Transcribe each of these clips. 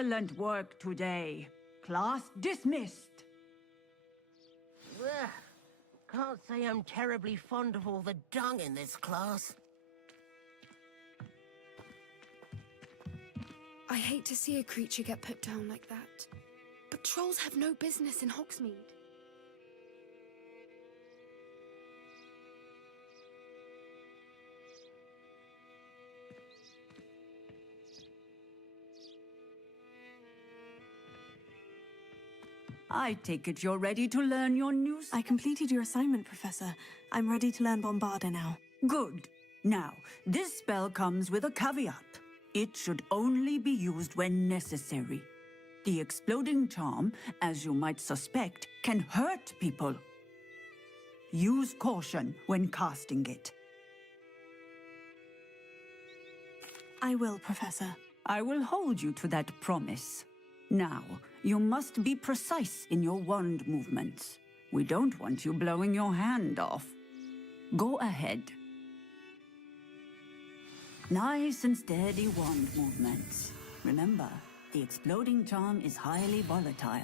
Excellent work today. Class dismissed. Ugh. Can't say I'm terribly fond of all the dung in this class. I hate to see a creature get put down like that. But trolls have no business in Hogsmeade. I take it you're ready to learn your new... I completed your assignment, Professor. I'm ready to learn Bombarda now. Good. Now, this spell comes with a caveat. It should only be used when necessary. The exploding charm, as you might suspect, can hurt people. Use caution when casting it. I will, Professor. I will hold you to that promise. Now, you must be precise in your wand movements. We don't want you blowing your hand off. Go ahead. Nice and steady wand movements. Remember, the exploding charm is highly volatile.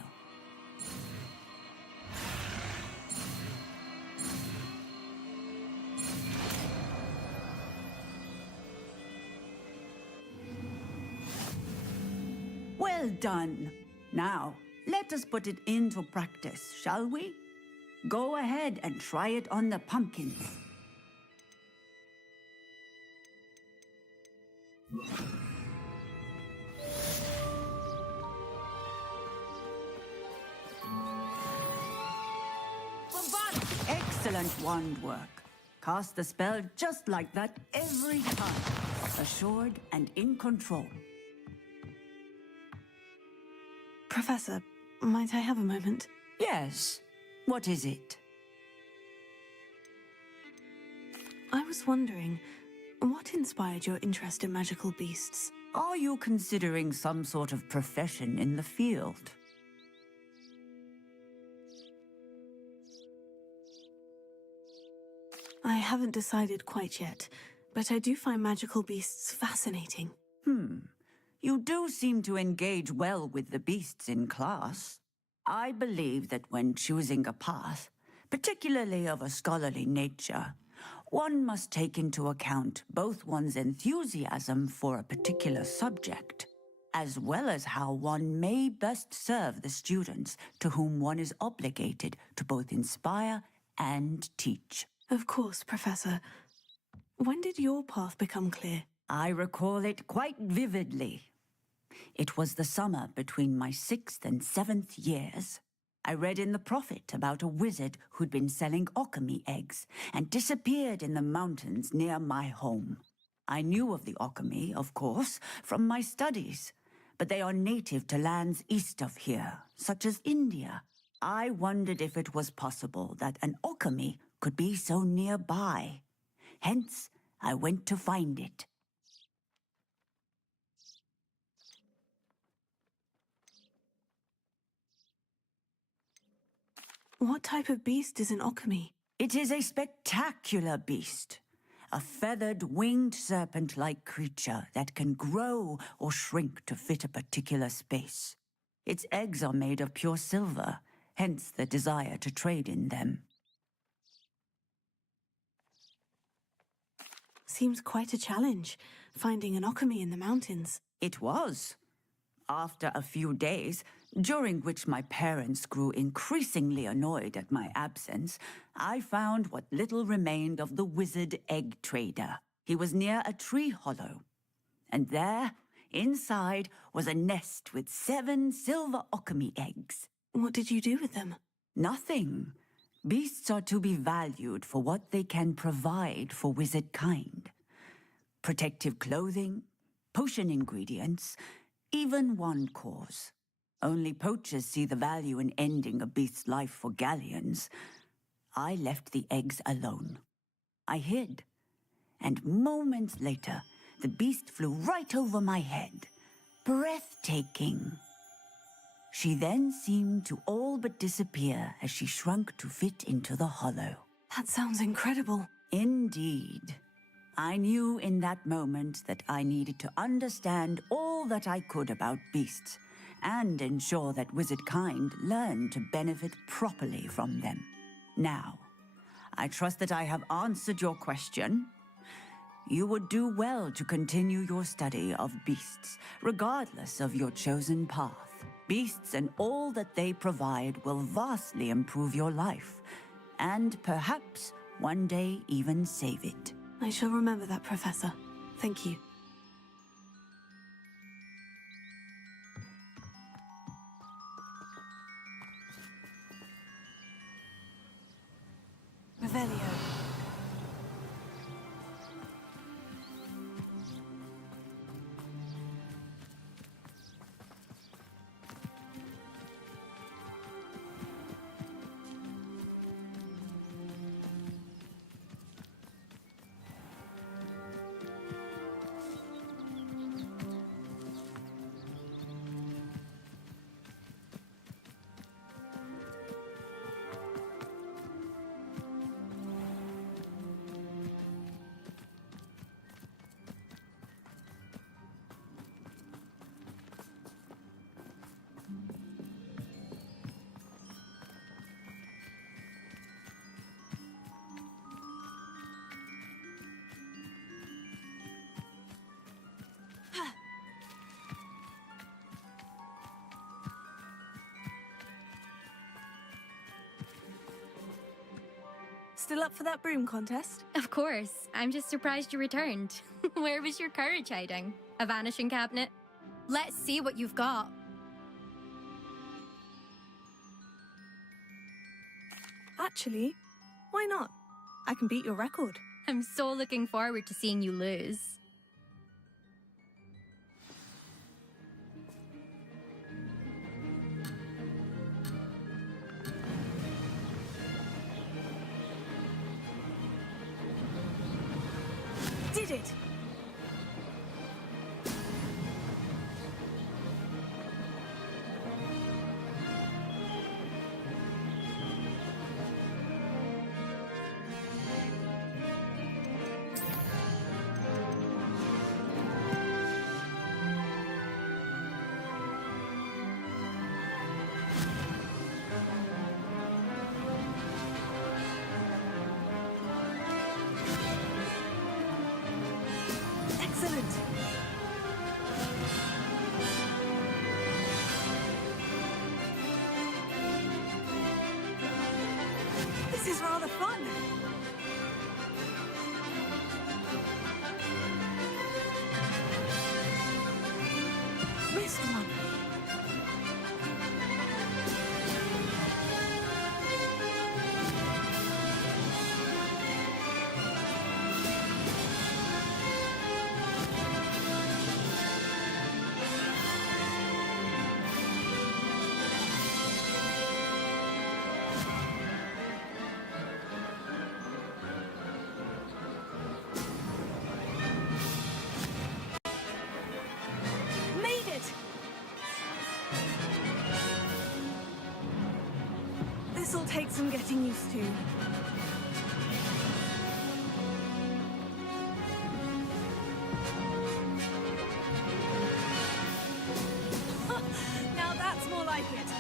Well done. Now, let us put it into practice, shall we? Go ahead and try it on the pumpkins. Excellent wand work. Cast the spell just like that every time. Assured and in control. Professor, might I have a moment? Yes. What is it? I was wondering, what inspired your interest in magical beasts? Are you considering some sort of profession in the field? I haven't decided quite yet, but I do find magical beasts fascinating. You do seem to engage well with the beasts in class. I believe that when choosing a path, particularly of a scholarly nature, one must take into account both one's enthusiasm for a particular subject, as well as how one may best serve the students to whom one is obligated to both inspire and teach. Of course, Professor. When did your path become clear? I recall it quite vividly. It was the summer between my 6th and 7th years. I read in the Prophet about a wizard who'd been selling alchemy eggs and disappeared in the mountains near my home. I knew of the alchemy, of course, from my studies, but they are native to lands east of here, such as India. I wondered if it was possible that an alchemy could be so nearby. Hence, I went to find it. What type of beast is an alchemy? It is a spectacular beast. A feathered, winged serpent-like creature that can grow or shrink to fit a particular space. Its eggs are made of pure silver, hence the desire to trade in them. Seems quite a challenge, finding an alchemy in the mountains. It was. After a few days, during which my parents grew increasingly annoyed at my absence, I found what little remained of the wizard egg trader. He was near a tree hollow. And there, inside, was a nest with 7 silver alchemy eggs. What did you do with them? Nothing. Beasts are to be valued for what they can provide for wizard kind. Protective clothing, potion ingredients, even wand cores. Only poachers see the value in ending a beast's life for galleons. I left the eggs alone. I hid, and moments later, the beast flew right over my head. Breathtaking. She then seemed to all but disappear as she shrunk to fit into the hollow. That sounds incredible. Indeed. I knew in that moment that I needed to understand all that I could about beasts and ensure that wizard kind learn to benefit properly from them. Now, I trust that I have answered your question. You would do well to continue your study of beasts, regardless of your chosen path. Beasts and all that they provide will vastly improve your life, and perhaps one day even save it. I shall remember that, Professor. Thank you. Revelio. Still up for that broom contest? Of course. I'm just surprised you returned. Where was your courage hiding? A vanishing cabinet? Let's see what you've got. Actually, why not? I can beat your record. I'm so looking forward to seeing you lose. Did it! Excellent! This is rather fun! Missed one! Made it! This'll take some getting used to. Now that's more like it.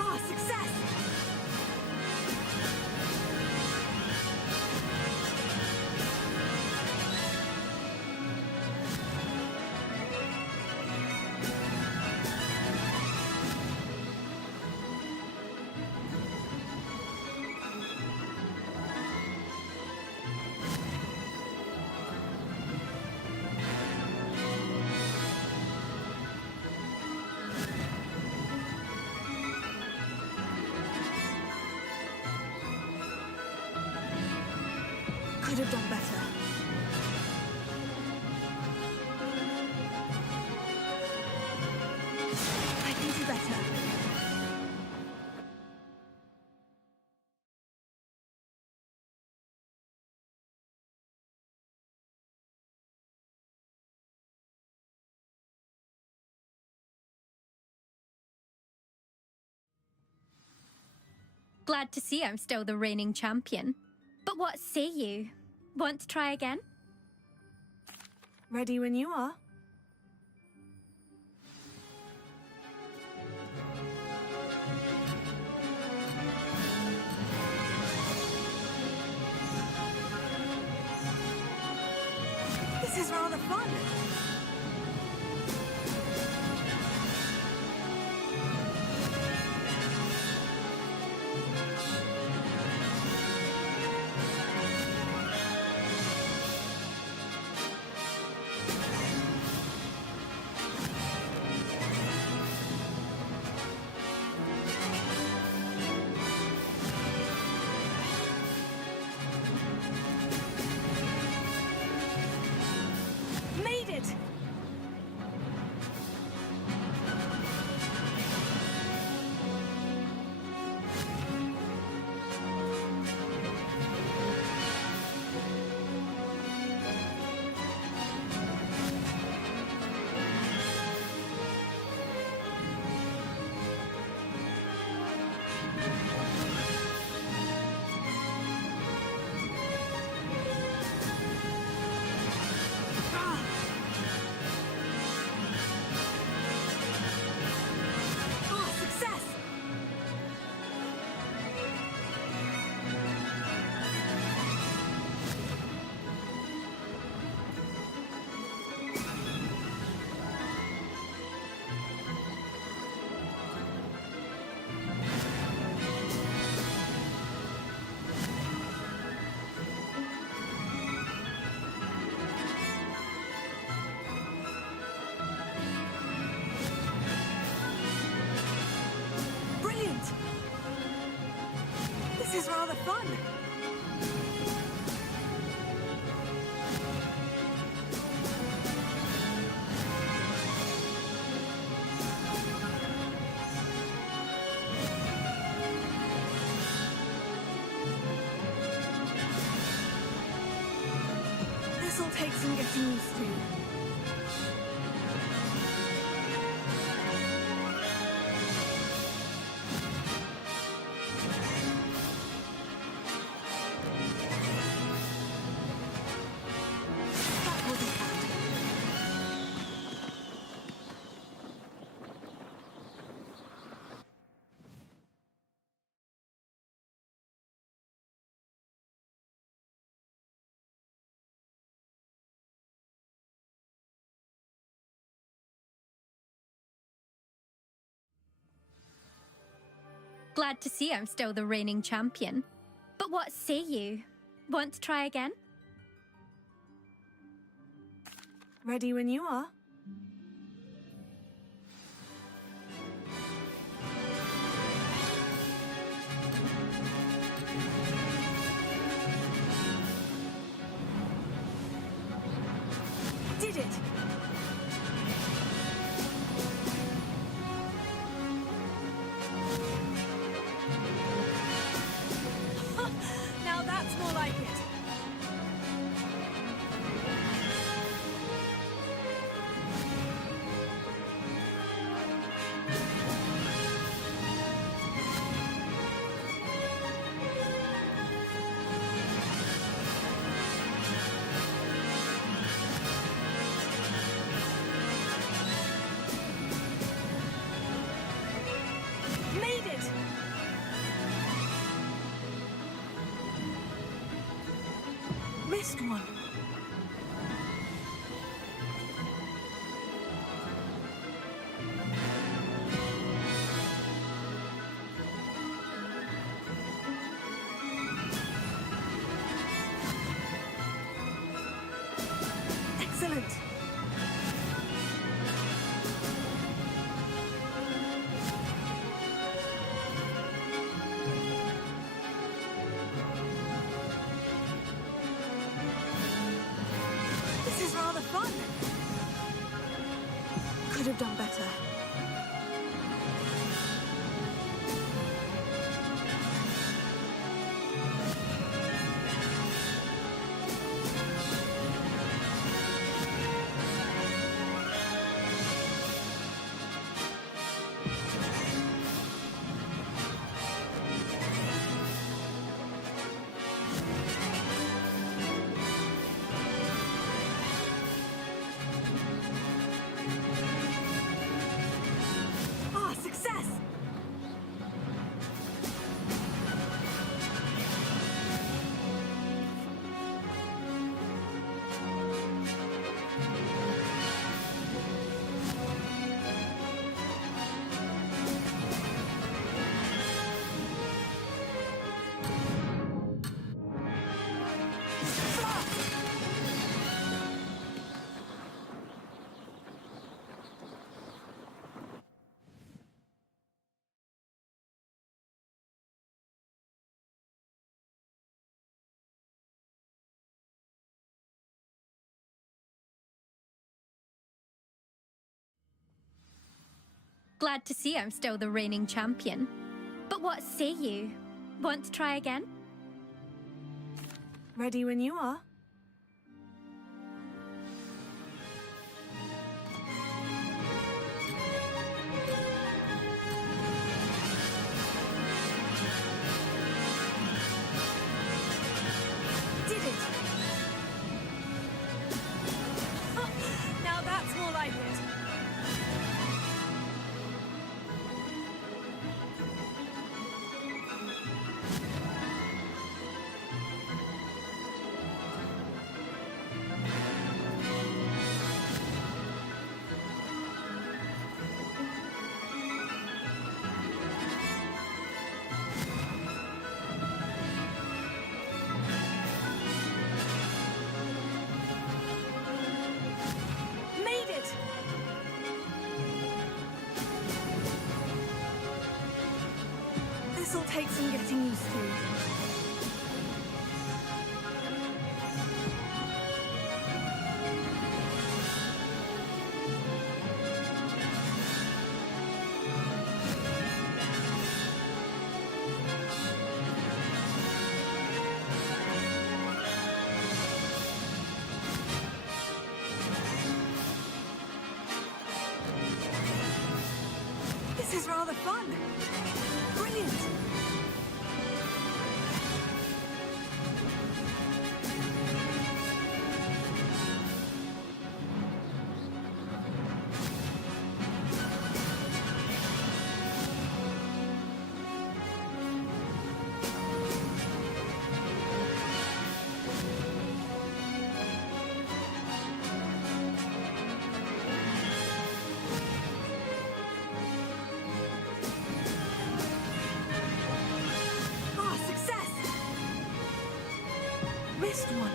Ah, success! Could have done better. I can do better. Glad to see I'm still the reigning champion. But what say you? Want to try again? Ready when you are. This is rather fun. Made it! Oh, success! Brilliant! This is rather fun. This'll take some getting used to. That will be fun. Glad to see I'm still the reigning champion. But what say you? Want to try again? Ready when you are. Did it! Now that's more like it. Made it! Missed one. Excellent. This is rather fun. Could have done better. Glad to see I'm still the reigning champion. But what say you? Want to try again? Ready when you are. Did it! Now that's more like it. Made it! This'll take some getting used to. This is rather fun. Brilliant. Ah, success! Missed one.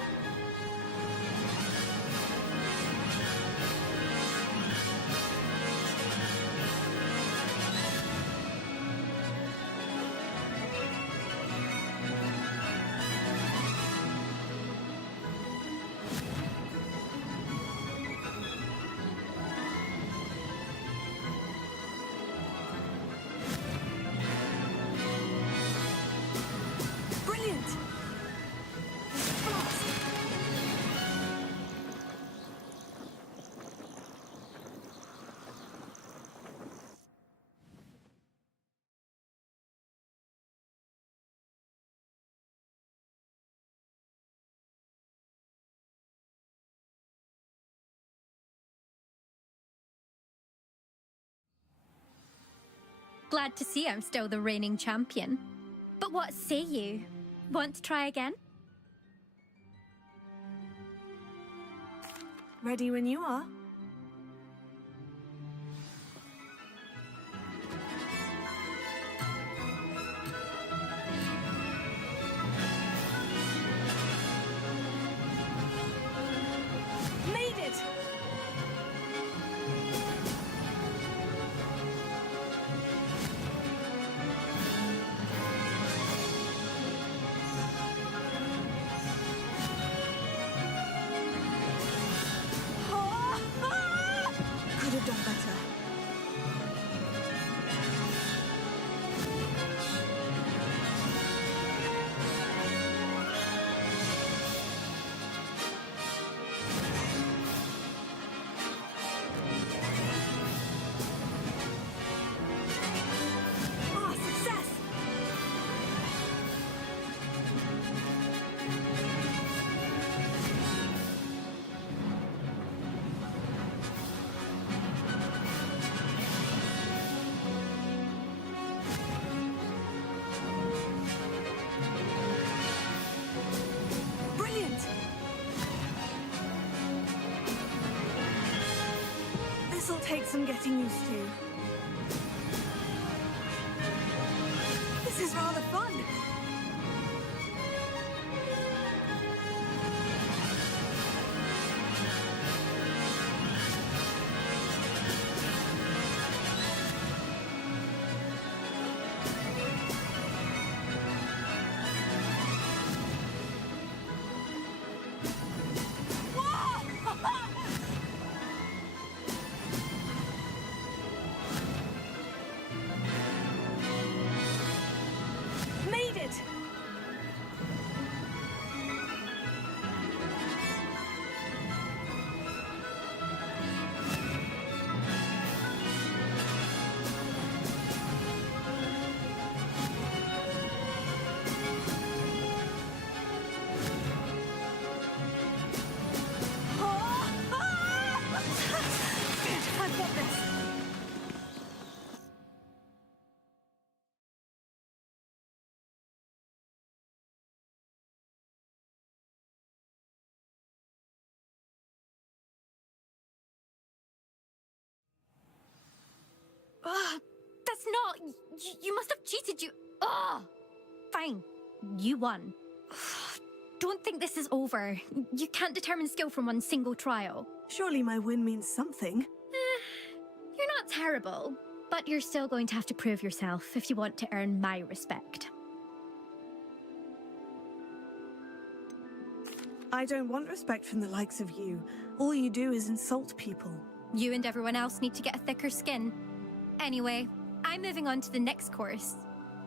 Brilliant! Fast! Glad to see I'm still the reigning champion. But what say you? Want to try again? Ready when you are. Made it! Could have done better. Ah, success! Brilliant! This'll take some getting used to. This is rather fun. Ugh, that's not... You must have cheated, you... Ugh! Fine. You won. Don't think this is over. You can't determine skill from one single trial. Surely my win means something. You're not terrible, but you're still going to have to prove yourself if you want to earn my respect. I don't want respect from the likes of you. All you do is insult people. You and everyone else need to get a thicker skin. Anyway, I'm moving on to the next course.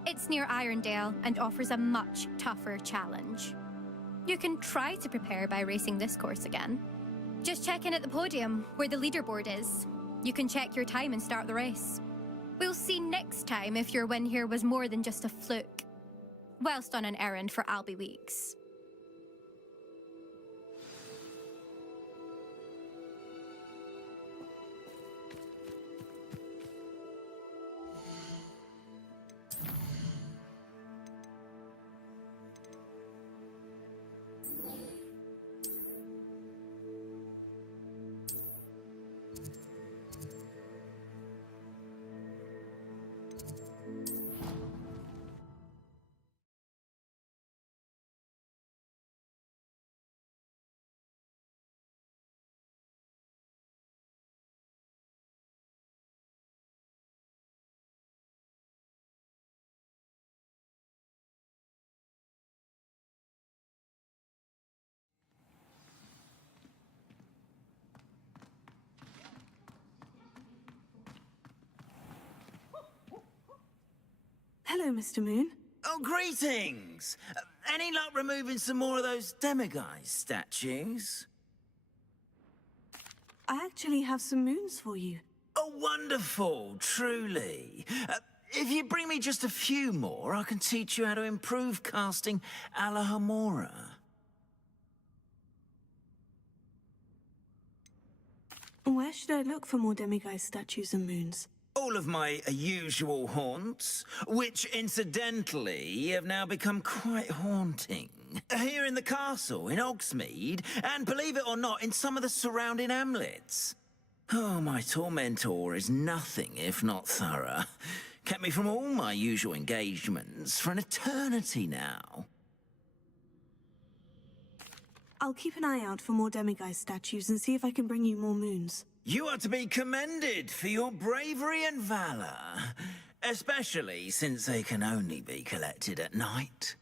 It's near Irondale and offers a much tougher challenge. You can try to prepare by racing this course again. Just check in at the podium, where the leaderboard is. You can check your time and start the race. We'll see next time if your win here was more than just a fluke. Whilst on an errand for Albie Weeks. Hello, Mr. Moon. Oh, greetings! Any luck removing some more of those demiguise statues? I actually have some moons for you. Oh, wonderful, truly. If you bring me just a few more, I can teach you how to improve casting a la Hamora. Where should I look for more demiguise statues and moons? All of my usual haunts, which incidentally have now become quite haunting. Here in the castle, in Hogsmeade, and believe it or not, in some of the surrounding hamlets. Oh, my tormentor is nothing if not thorough. Kept me from all my usual engagements for an eternity now. I'll keep an eye out for more demiguise statues and see if I can bring you more moons. You are to be commended for your bravery and valor, especially since they can only be collected at night.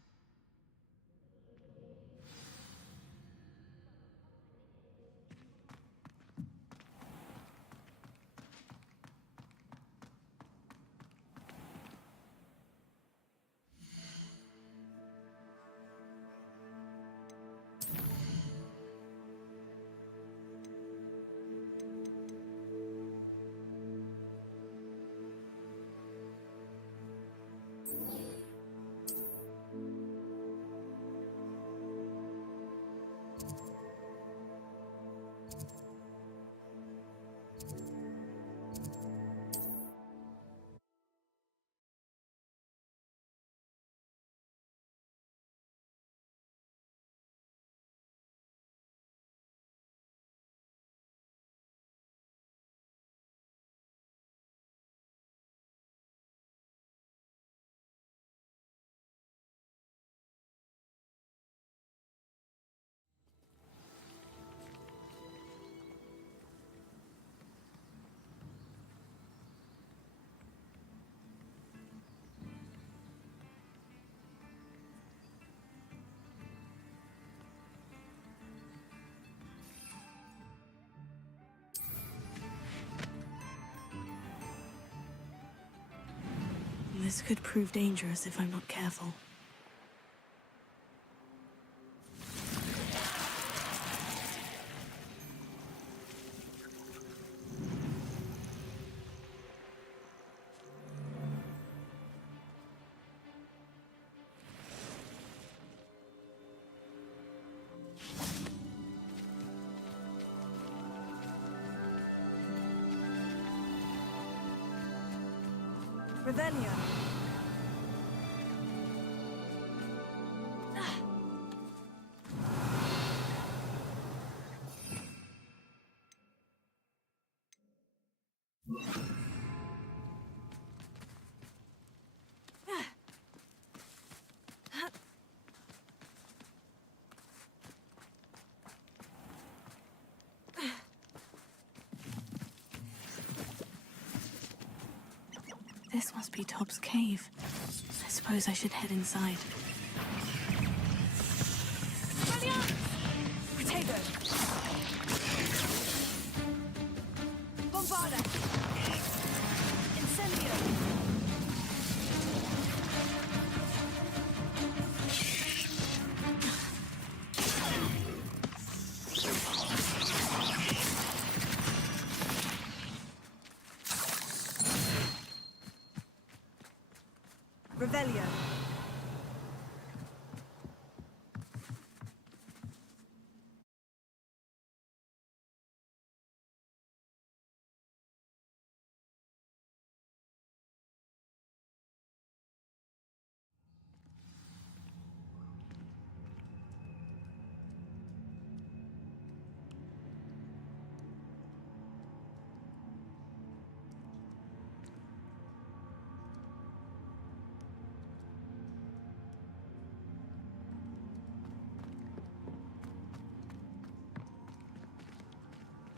This could prove dangerous if I'm not careful. Revelio. This must be Tob's cave. I suppose I should head inside. Potato! Bombarda! Incendio! Revelio.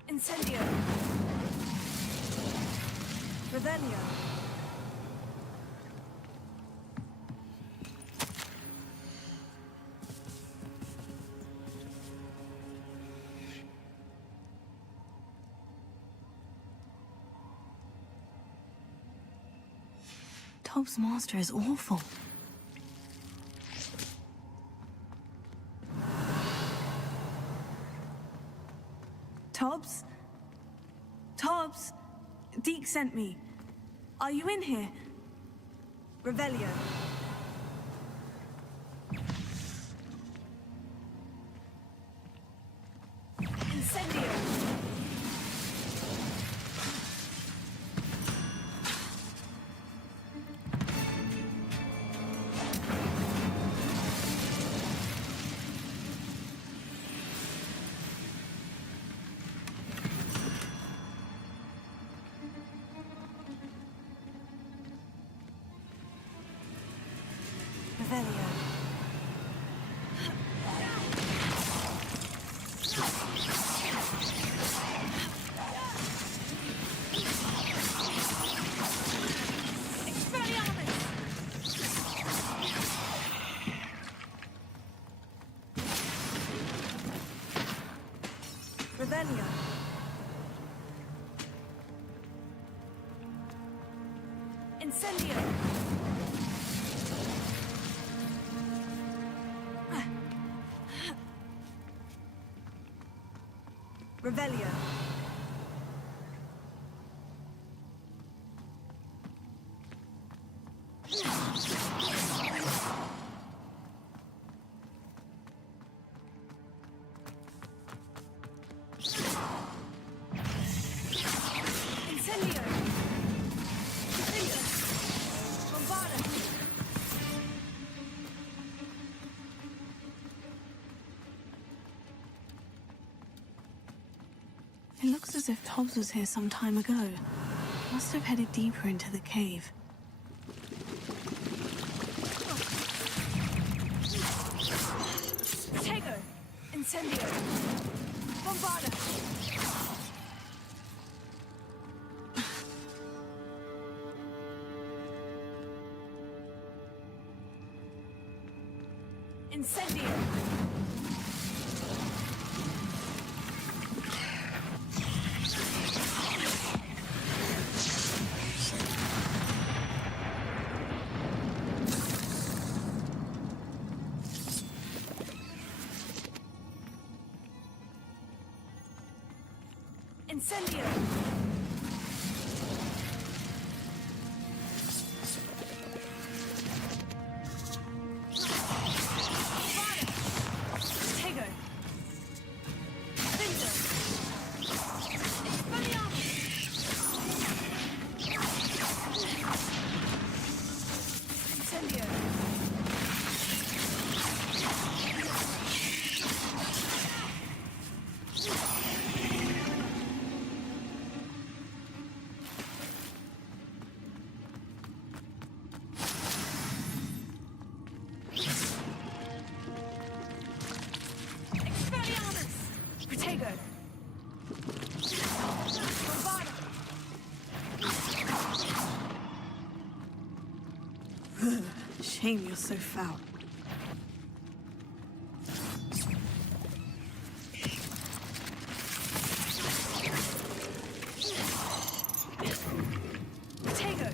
Incendio. Revelio. Tob's master is awful. Tobbs? Tobbs? Deke sent me. Are you in here? Revelio. Incendio. Revelio. Revelio. Incendio. Revelio. Incendio. Incendio. Bombarda. It looks as if Tobbs was here some time ago. Must have headed deeper into the cave. Potato. Incendio. Bombarda. Incendio. Incendio. Tego. Vinto. Expelliarmus. Incendio. shame you're so foul. Tego!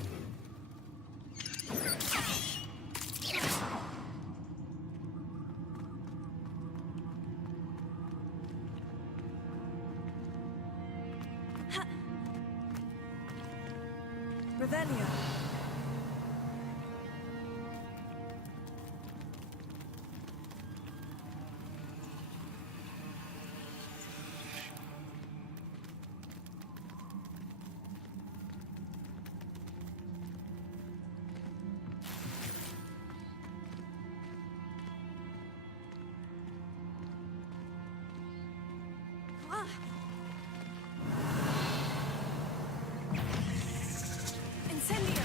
Revelio. Incendio!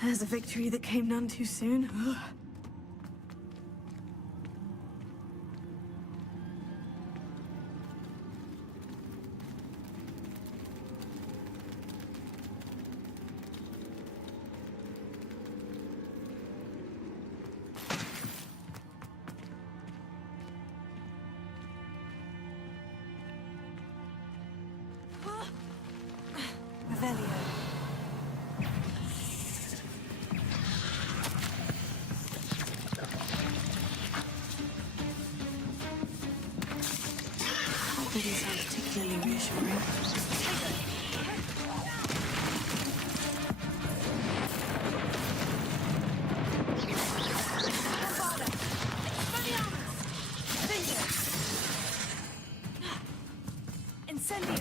There's a victory that came none too soon. Ugh. Revelio. That doesn't sound particularly reassuring. Incendio!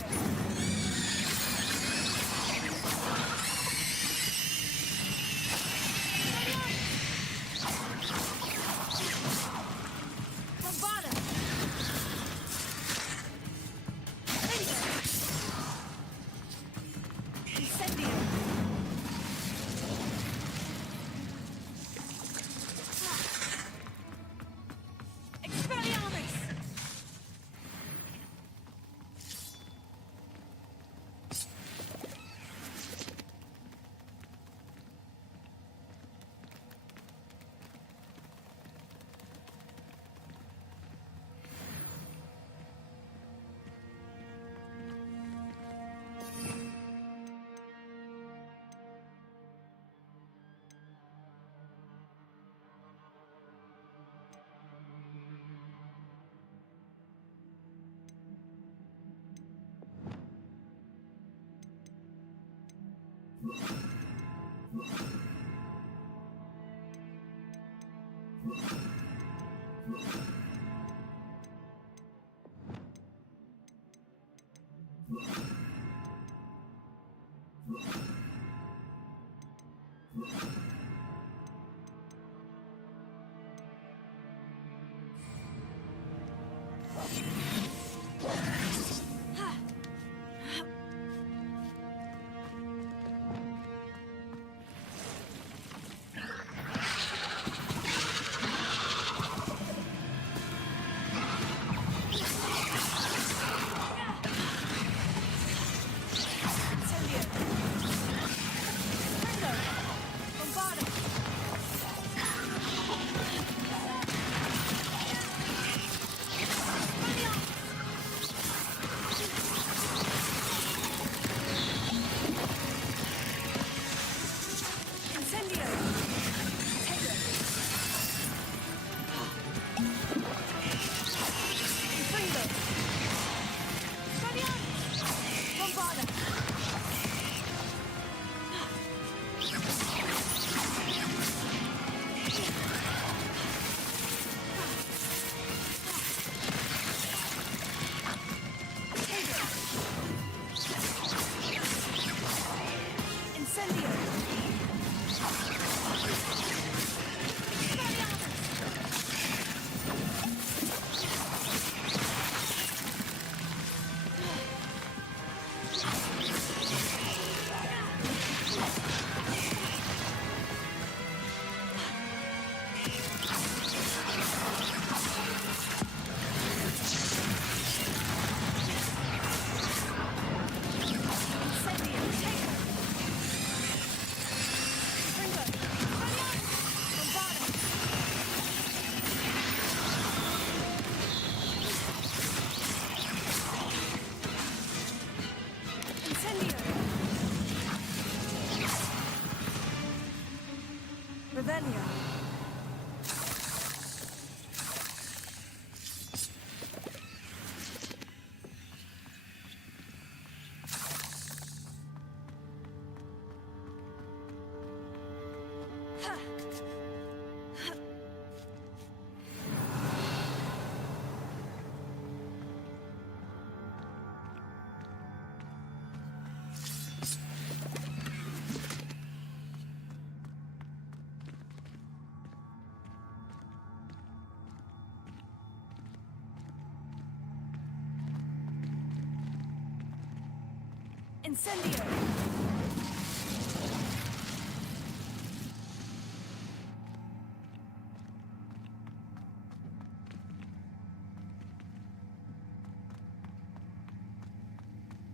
Incendio!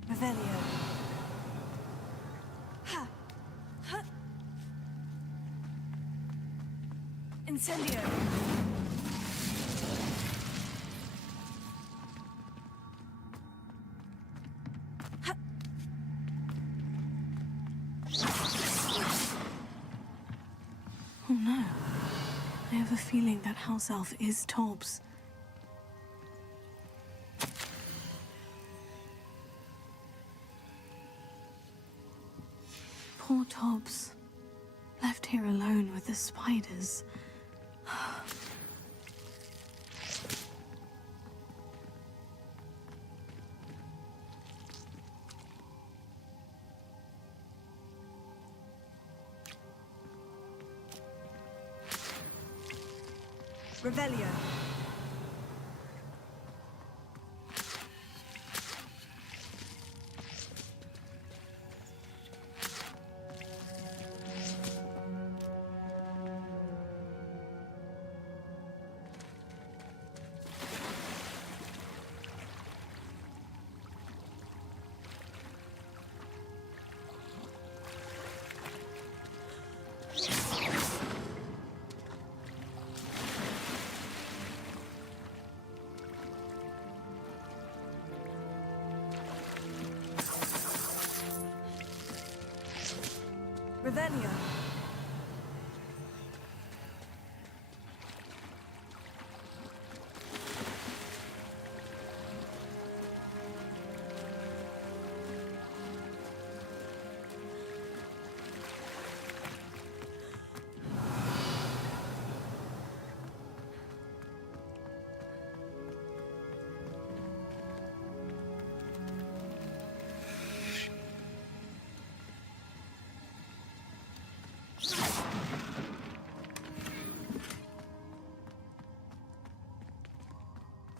Revelio. Ha! Ha! Incendio! Oh no. I have a feeling that house elf is Tobbs. Poor Tobbs. Left here alone with the spiders. Revelio. Revelio.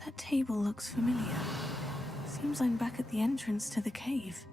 That table looks familiar. Seems I'm back at the entrance to the cave.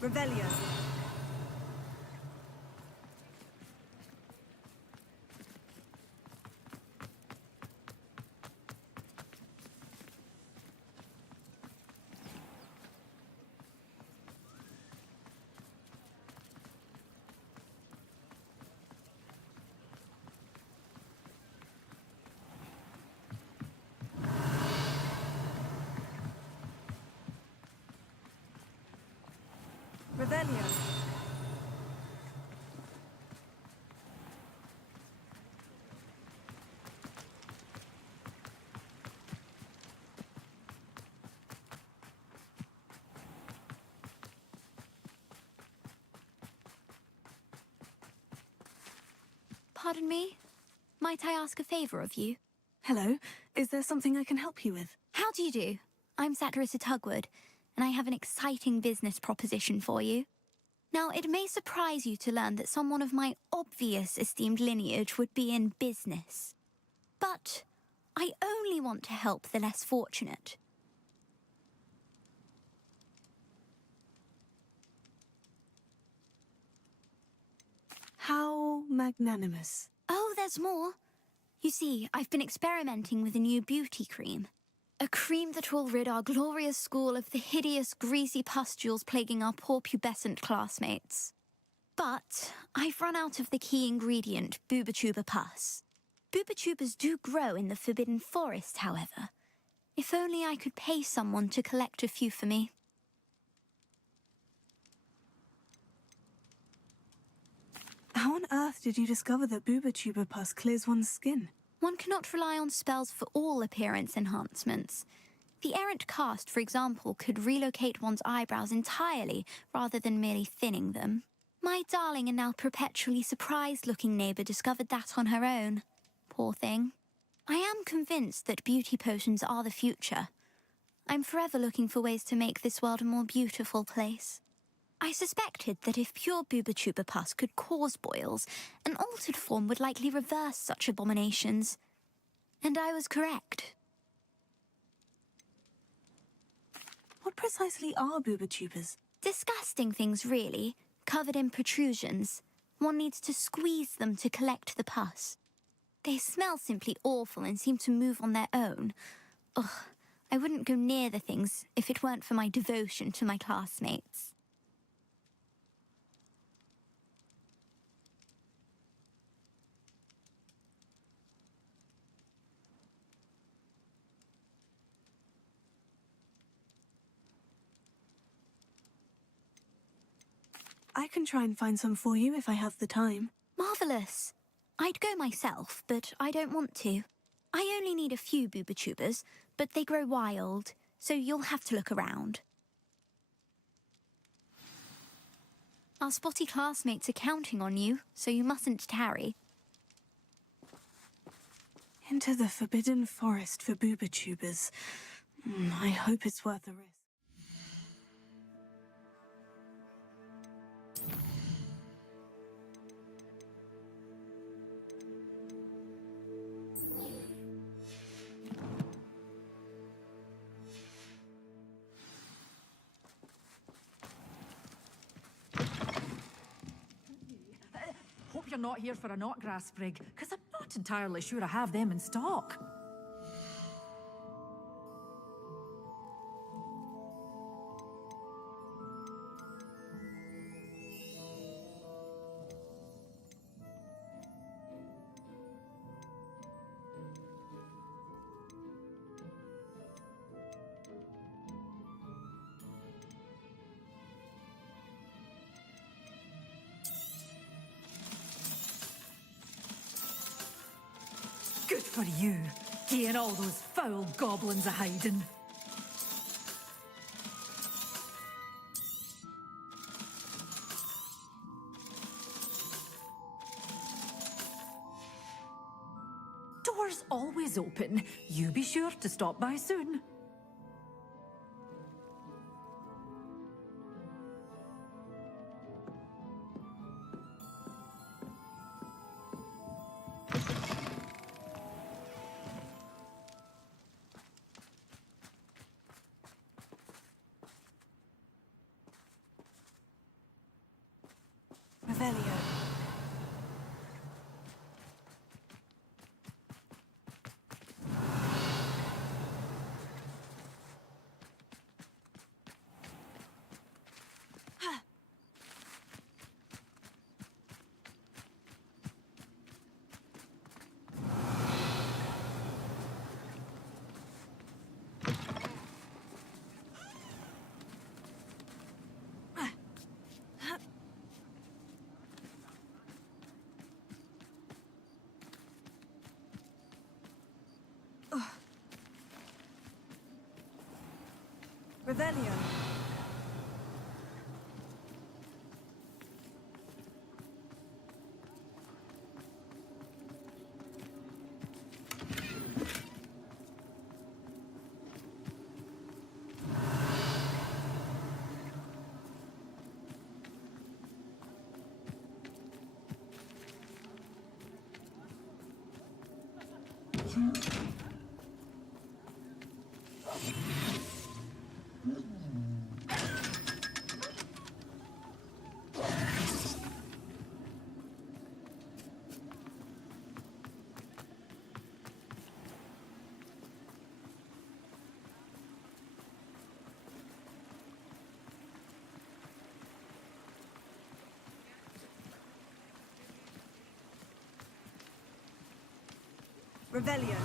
Revelio. Revelio. Pardon me? Might I ask a favor of you? Hello, is there something I can help you with? How do you do? I'm Satirissa Tugwood, and I have an exciting business proposition for you. Now, it may surprise you to learn that someone of my obvious esteemed lineage would be in business. But I only want to help the less fortunate. How magnanimous. Oh, there's more. You see, I've been experimenting with a new beauty cream. A cream that will rid our glorious school of the hideous, greasy pustules plaguing our poor pubescent classmates. But I've run out of the key ingredient, boobotuber pus. Boobotubers do grow in the Forbidden Forest, however. If only I could pay someone to collect a few for me. How on earth did you discover that boobotuber pus clears one's skin? One cannot rely on spells for all appearance enhancements. The errant cast, for example, could relocate one's eyebrows entirely rather than merely thinning them. My darling and now perpetually surprised-looking neighbour discovered that on her own. Poor thing. I am convinced that beauty potions are the future. I'm forever looking for ways to make this world a more beautiful place. I suspected that if pure boobotuber pus could cause boils, an altered form would likely reverse such abominations. And I was correct. What precisely are boobotubers? Disgusting things, really, covered in protrusions. One needs to squeeze them to collect the pus. They smell simply awful and seem to move on their own. Ugh, I wouldn't go near the things if it weren't for my devotion to my classmates. I can try and find some for you if I have the time. Marvellous. I'd go myself, but I don't want to. I only need a few boobotubers, but they grow wild, so you'll have to look around. Our spotty classmates are counting on you, so you mustn't tarry. Into the Forbidden Forest for boobotubers. I hope it's worth the risk. Hope you're not here for a knotgrass sprig, because I'm not entirely sure I have them in stock. Good for you, getting all those foul goblins a-hiding. Doors always open. You be sure to stop by soon. Revelio. Revelio. Revelio.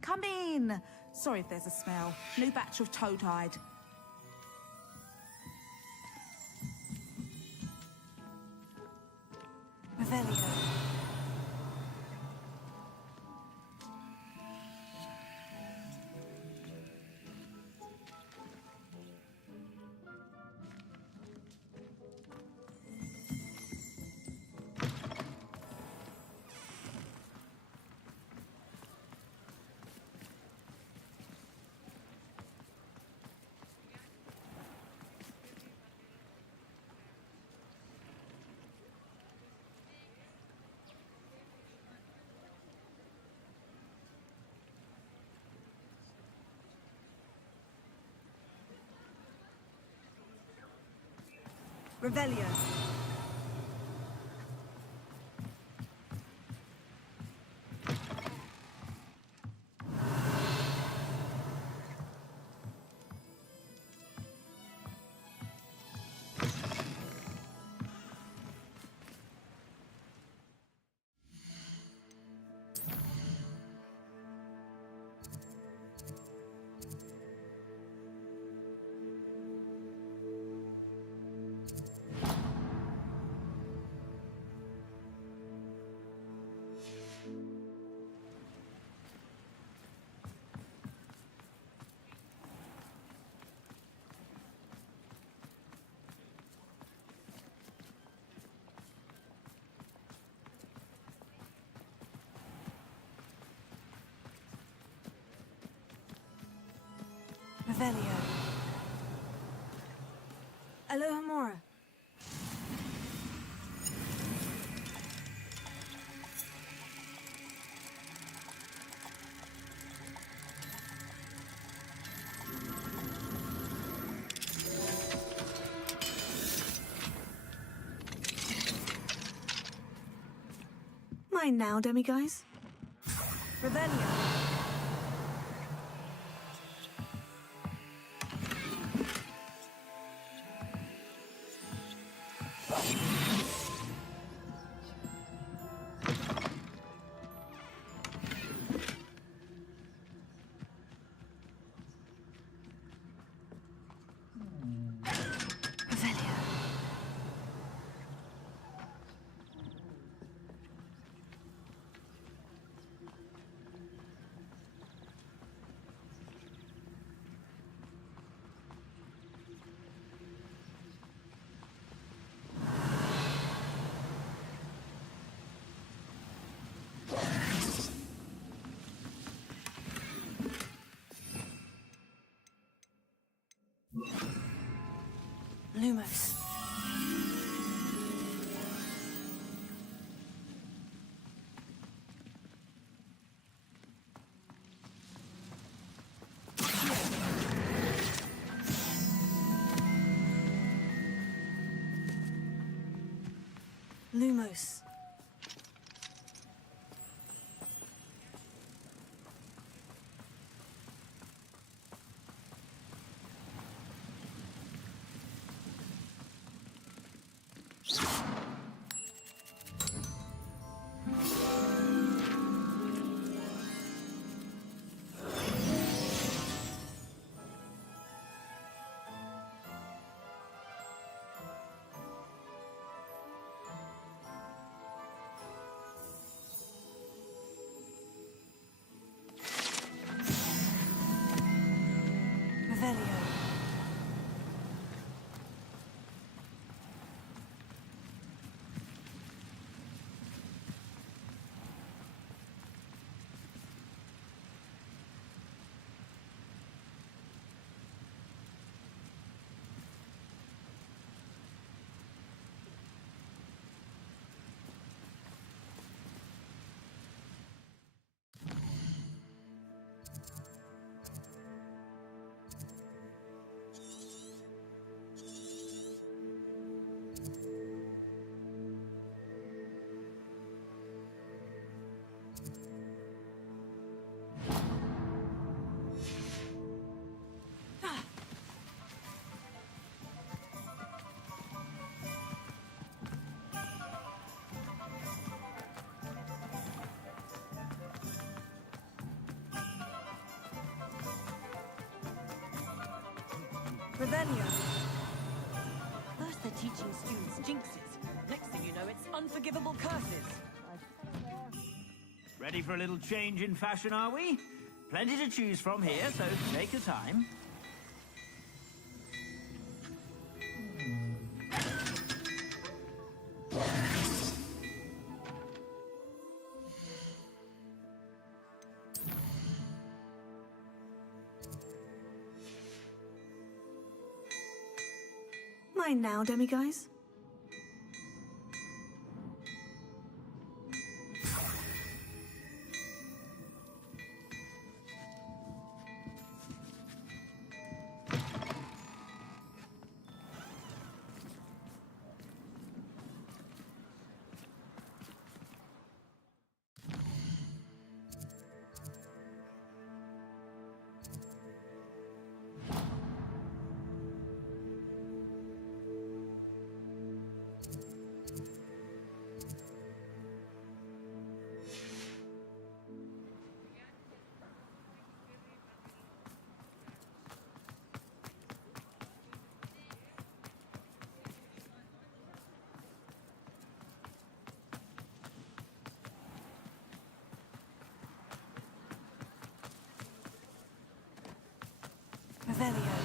Come in! Sorry if there's a smell. New batch of toad-hide. Revelio. Revelio. Revelio. Alohomora. Mine now, demiguise. Revelio. Lumos. Lumos. Revelio. Revelio. First they're teaching students jinxes. Next thing you know, it's unforgivable curses. Ready for a little change in fashion, are we? Plenty to choose from here, so take your time. Mine now, demiguise. Revelio.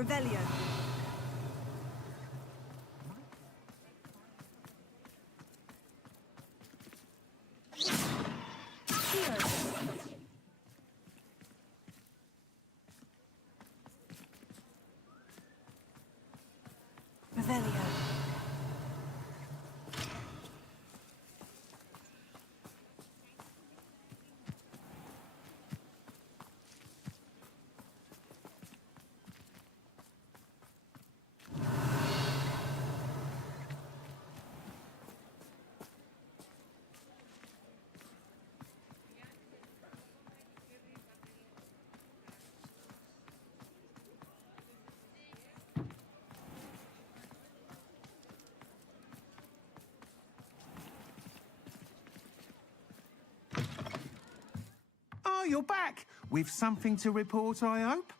Revelio. Revelio. Oh, you're back! With something to report, I hope?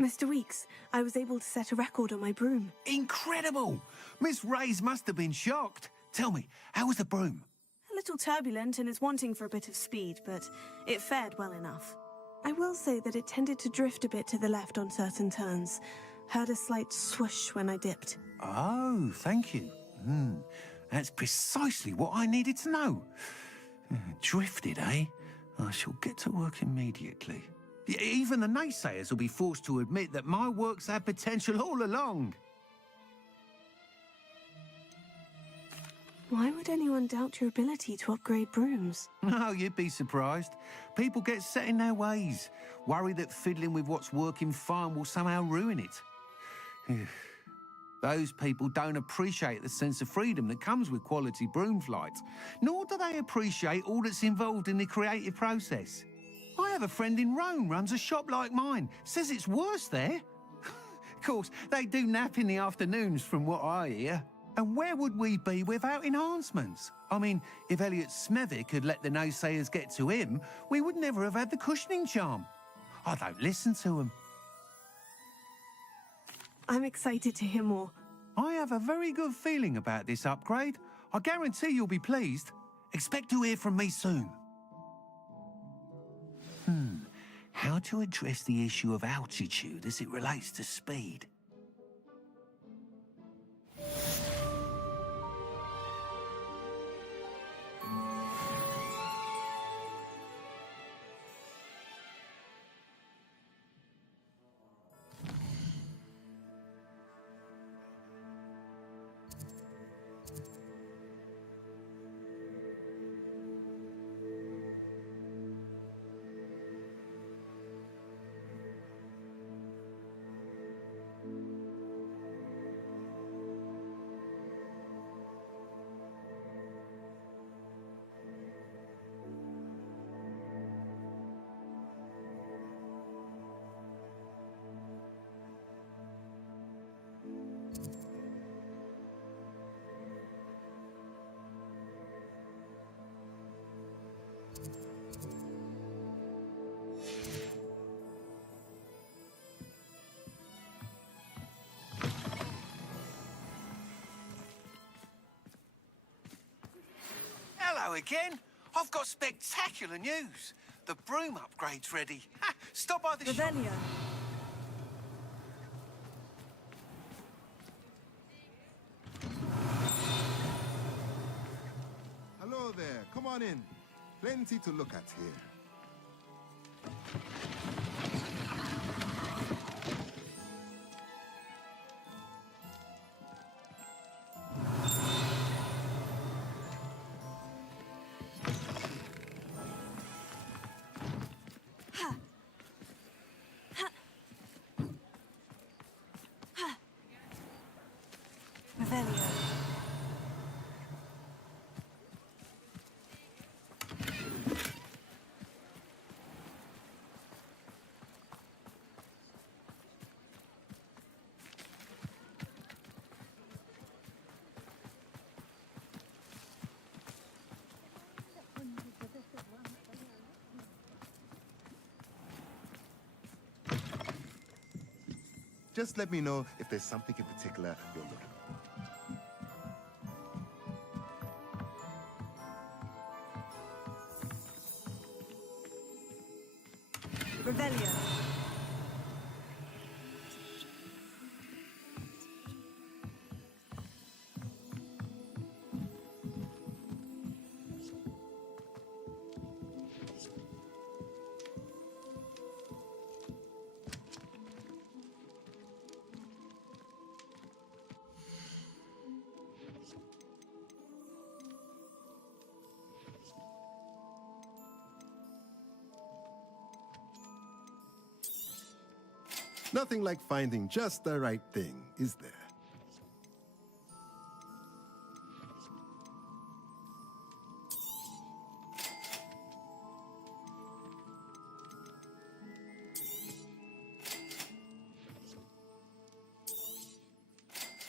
Mr. Weeks, I was able to set a record on my broom. Incredible! Miss Ray's must have been shocked. Tell me, how was the broom? A little turbulent and is wanting for a bit of speed, but it fared well enough. I will say that it tended to drift a bit to the left on certain turns. Heard a slight swoosh when I dipped. Oh, thank you. That's precisely what I needed to know. Drifted, eh? I shall get to work immediately. Even the naysayers will be forced to admit that my work's had potential all along. Why would anyone doubt your ability to upgrade brooms? No, you'd be surprised. People get set in their ways, worry that fiddling with what's working fine will somehow ruin it. Those people don't appreciate the sense of freedom that comes with quality broom flight, nor do they appreciate all that's involved in the creative process. I have a friend in Rome runs a shop like mine, says it's worse there. Of course, they do nap in the afternoons from what I hear. And where would we be without enhancements? I mean, if Elliot Smethwick had let the naysayers get to him, we would never have had the cushioning charm. I don't listen to them. I'm excited to hear more. I have a very good feeling about this upgrade. I guarantee you'll be pleased. Expect to hear from me soon. How to address the issue of altitude as it relates to speed? Hello again. I've got spectacular news. The broom upgrade's ready. Ha, stop by the shop. Revelio. Hello there. Come on in. Plenty to look at here. Revelio. Just let me know if there's something in particular you're looking for. Revelio. Nothing like finding just the right thing, is there?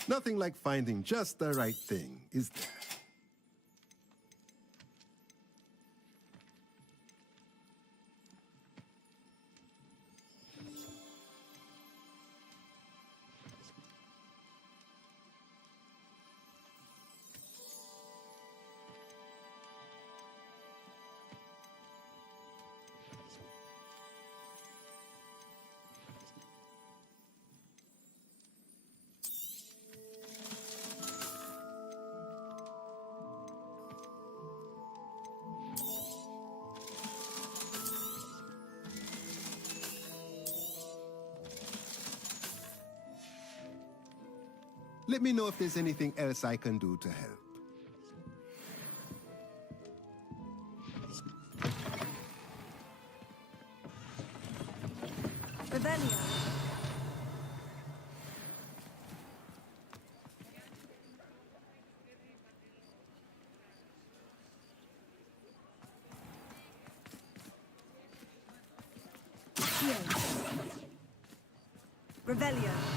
Nothing like finding just the right thing, is there? Let me know if there's anything else I can do to help. Revelio. Revelio.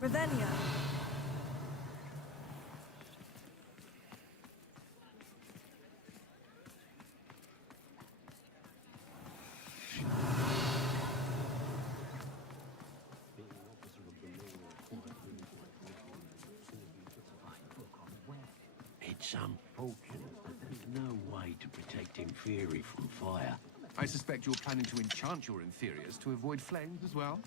Revelio. It's unfortunate that there's no way to protect Faerie from fire. I suspect you're planning to enchant your inferiors to avoid flames as well?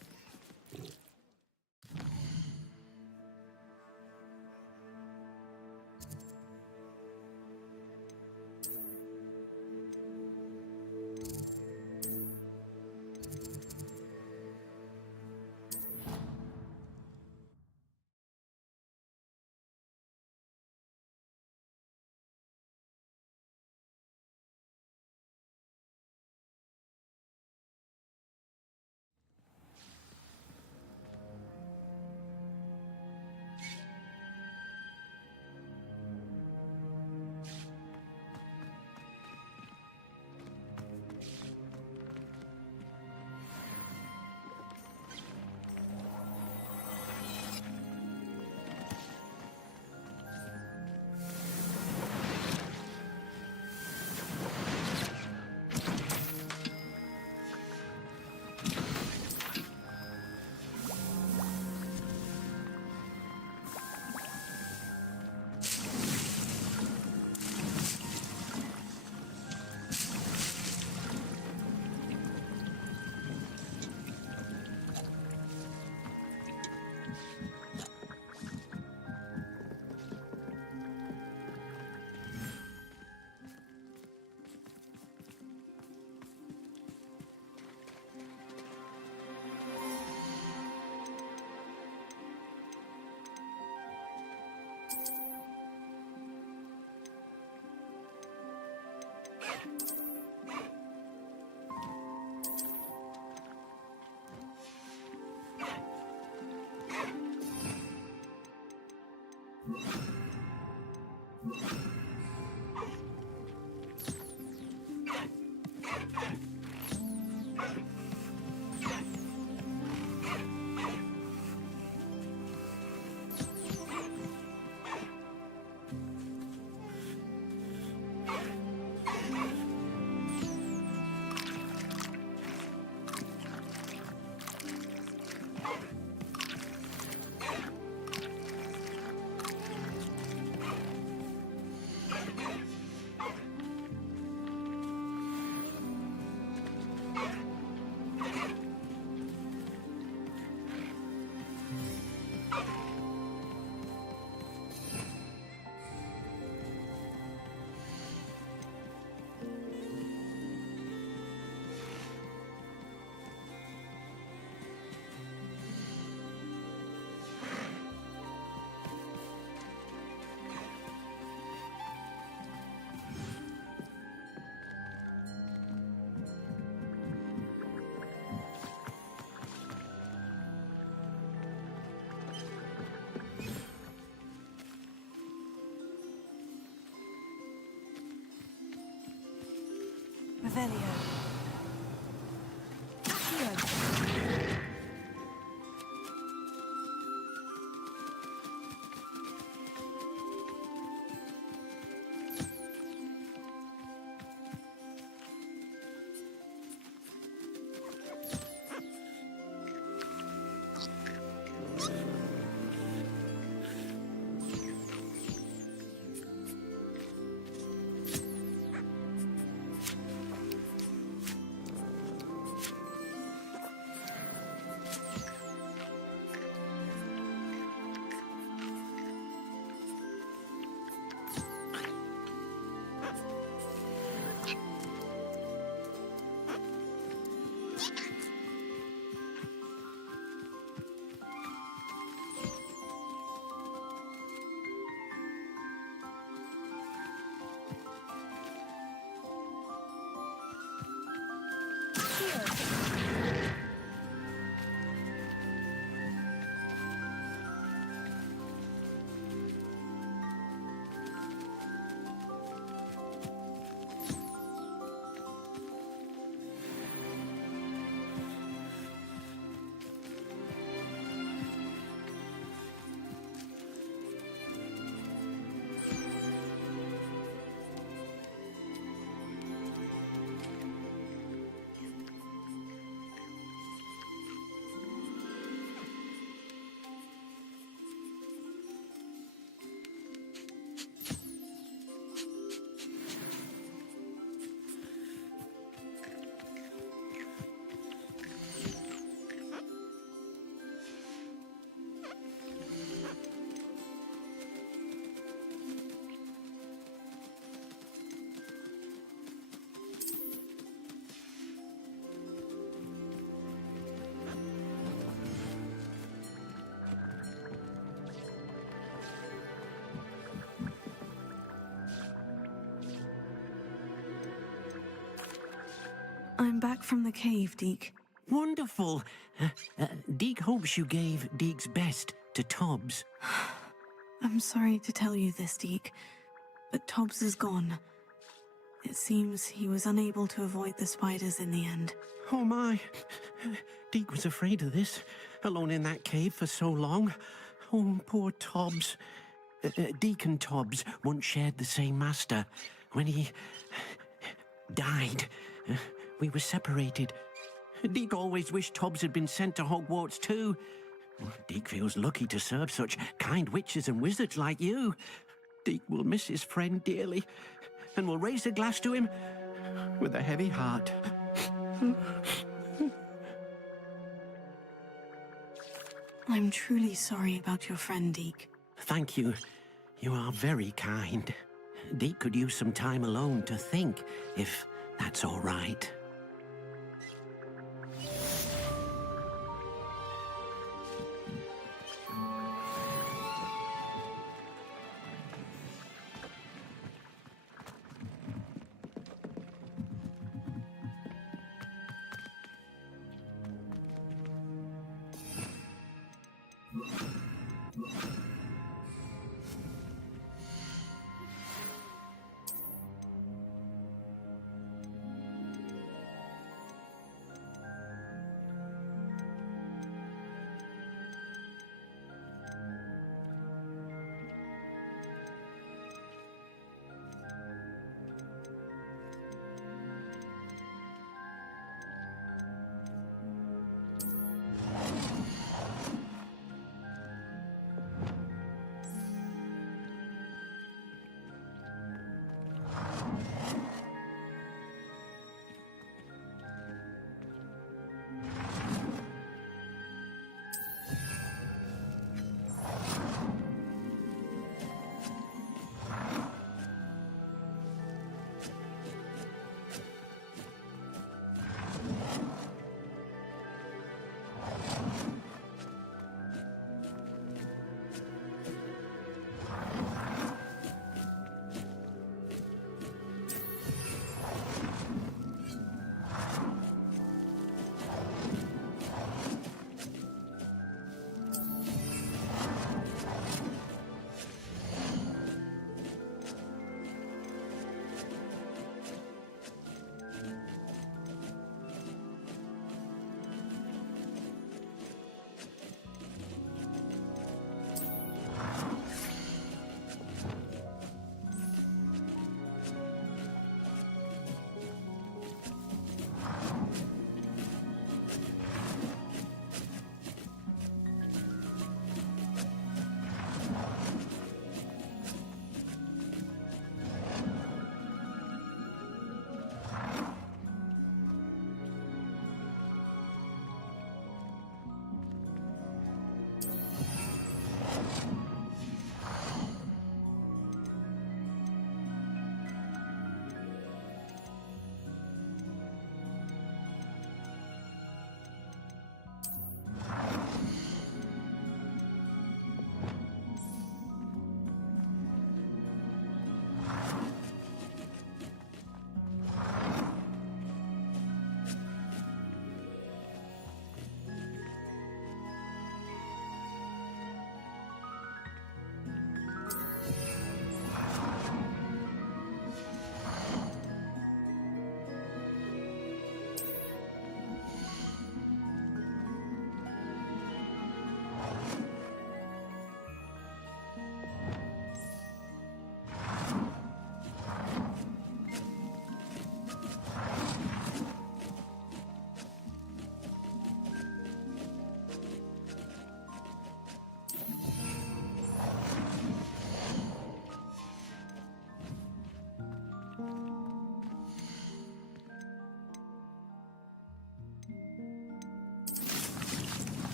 Revelio. Accio. I'm back from the cave, Deke. Wonderful. Deke hopes you gave Deke's best to Tobbs. I'm sorry to tell you this, Deke, but Tobbs is gone. It seems he was unable to avoid the spiders in the end. Oh my. Deke was afraid of this, alone in that cave for so long. Oh, poor Tobbs. Deke and Tobbs once shared the same master. When he died, we were separated. Deke always wished Tobbs had been sent to Hogwarts too. Deke feels lucky to serve such kind witches and wizards like you. Deke will miss his friend dearly, and will raise a glass to him with a heavy heart. I'm truly sorry about your friend, Deke. Thank you. You are very kind. Deke could use some time alone to think, if that's all right.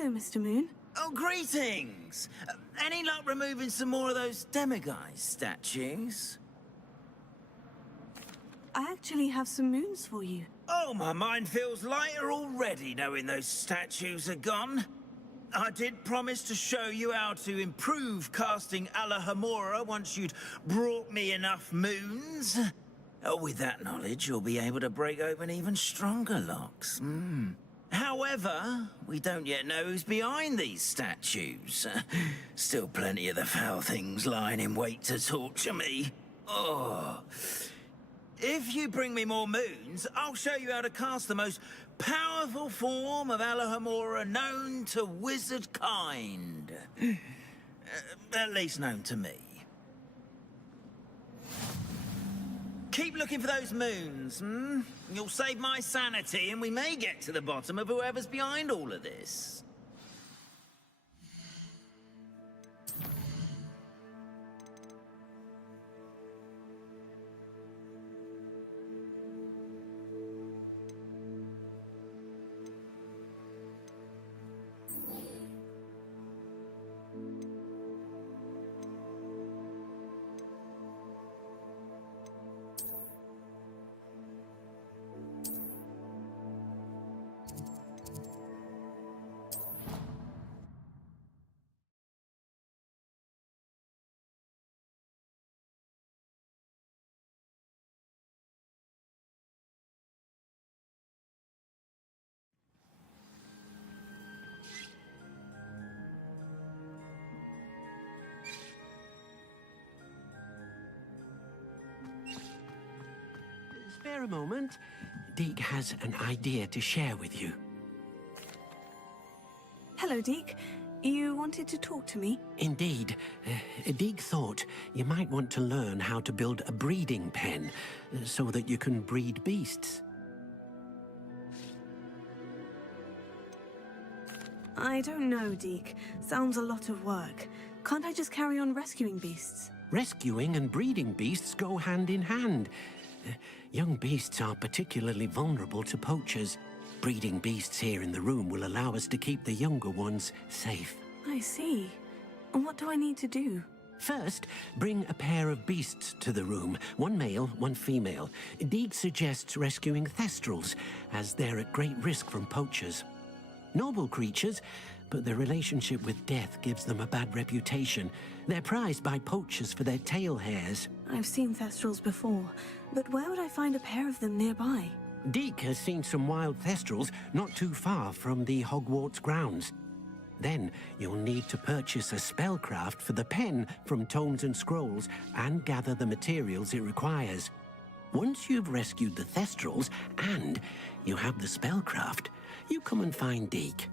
Hello, Mr. Moon. Oh, greetings! Any luck removing some more of those demiguise statues? I actually have some moons for you. Oh, my mind feels lighter already knowing those statues are gone. I did promise to show you how to improve casting Alahamora once you'd brought me enough moons. With that knowledge, you'll be able to break open even stronger locks. However, we don't yet know who's behind these statues. Still plenty of the foul things lying in wait to torture me. Oh. If you bring me more moons, I'll show you how to cast the most powerful form of Alahamora known to wizard kind. At least known to me. Keep looking for those moons, You'll save my sanity and we may get to the bottom of whoever's behind all of this. Spare a moment. Deke has an idea to share with you. Hello, Deke. You wanted to talk to me? Indeed. Deke thought you might want to learn how to build a breeding pen so that you can breed beasts. I don't know, Deke. Sounds a lot of work. Can't I just carry on rescuing beasts? Rescuing and breeding beasts go hand in hand. Young beasts are particularly vulnerable to poachers. Breeding beasts here in the room will allow us to keep the younger ones safe. I see. And what do I need to do? First, bring a pair of beasts to the room. One male, one female. Deke suggests rescuing thestrals, as they're at great risk from poachers. Noble creatures, but their relationship with death gives them a bad reputation. They're prized by poachers for their tail hairs. I've seen thestrals before, but where would I find a pair of them nearby? Deke has seen some wild thestrals not too far from the Hogwarts grounds. Then you'll need to purchase a spellcraft for the pen from Tomes and Scrolls and gather the materials it requires. Once you've rescued the thestrals and you have the spellcraft, you come and find Deke.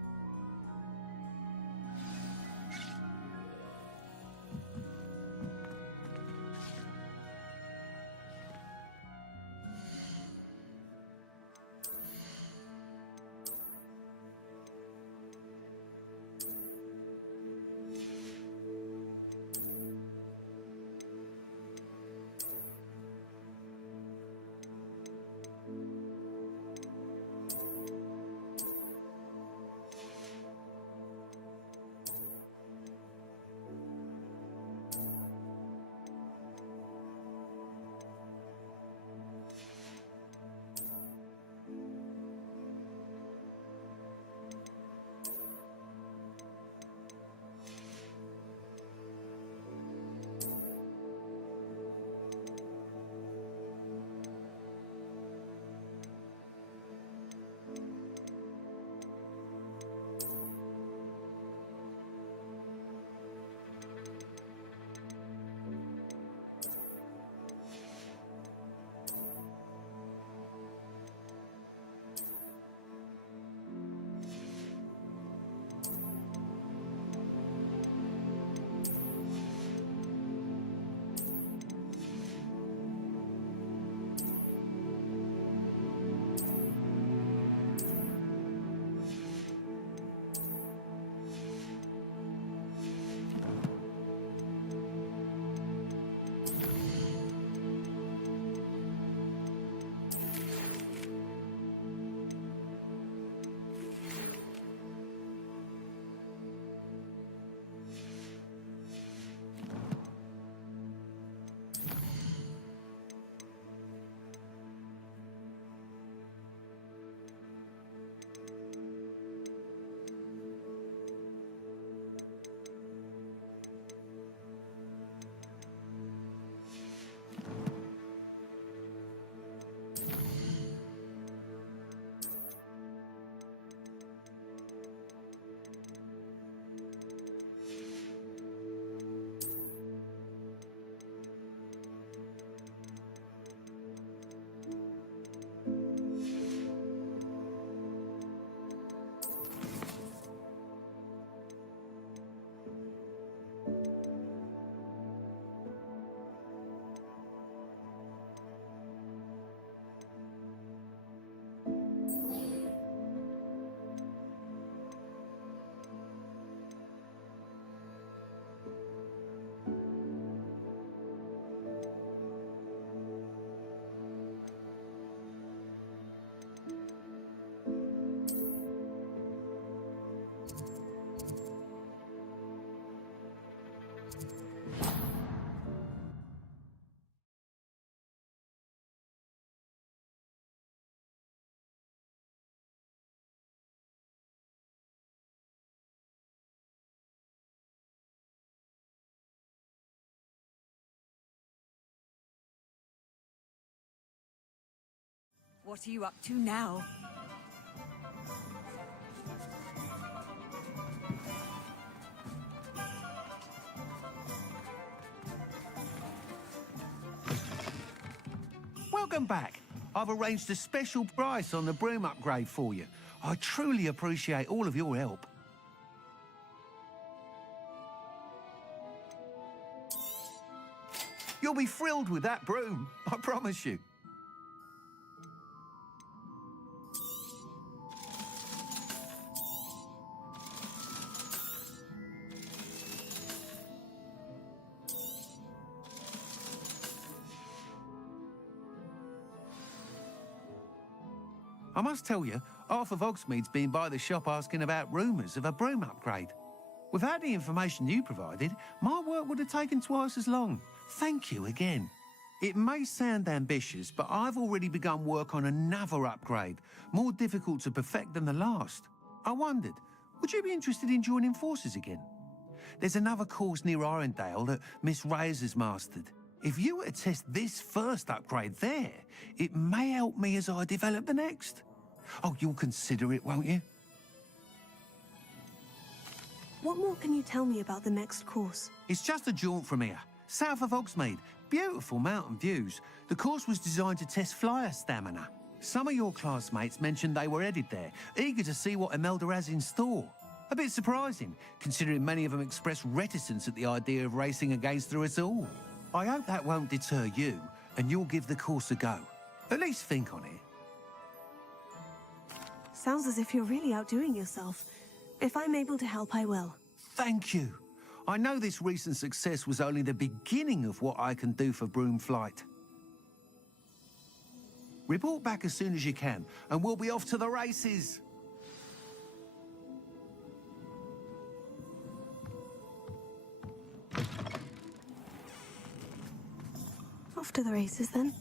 What are you up to now? Welcome back. I've arranged a special price on the broom upgrade for you. I truly appreciate all of your help. You'll be thrilled with that broom, I promise you. I must tell you, half of Hogsmeade's been by the shop asking about rumours of a broom upgrade. Without the information you provided, my work would have taken twice as long. Thank you again. It may sound ambitious, but I've already begun work on another upgrade, more difficult to perfect than the last. I wondered, would you be interested in joining forces again? There's another course near Irondale that Miss Reyes has mastered. If you were to test this first upgrade there, it may help me as I develop the next. Oh, you'll consider it, won't you? What more can you tell me about the next course? It's just a jaunt from here, south of Hogsmeade. Beautiful mountain views. The course was designed to test flyer stamina. Some of your classmates mentioned they were headed there, eager to see what Imelda has in store. A bit surprising, considering many of them expressed reticence at the idea of racing against her at all. I hope that won't deter you, and you'll give the course a go. At least think on it. Sounds as if you're really outdoing yourself. If I'm able to help, I will. Thank you. I know this recent success was only the beginning of what I can do for broom flight. Report back as soon as you can, and we'll be off to the races. Off to the races, then.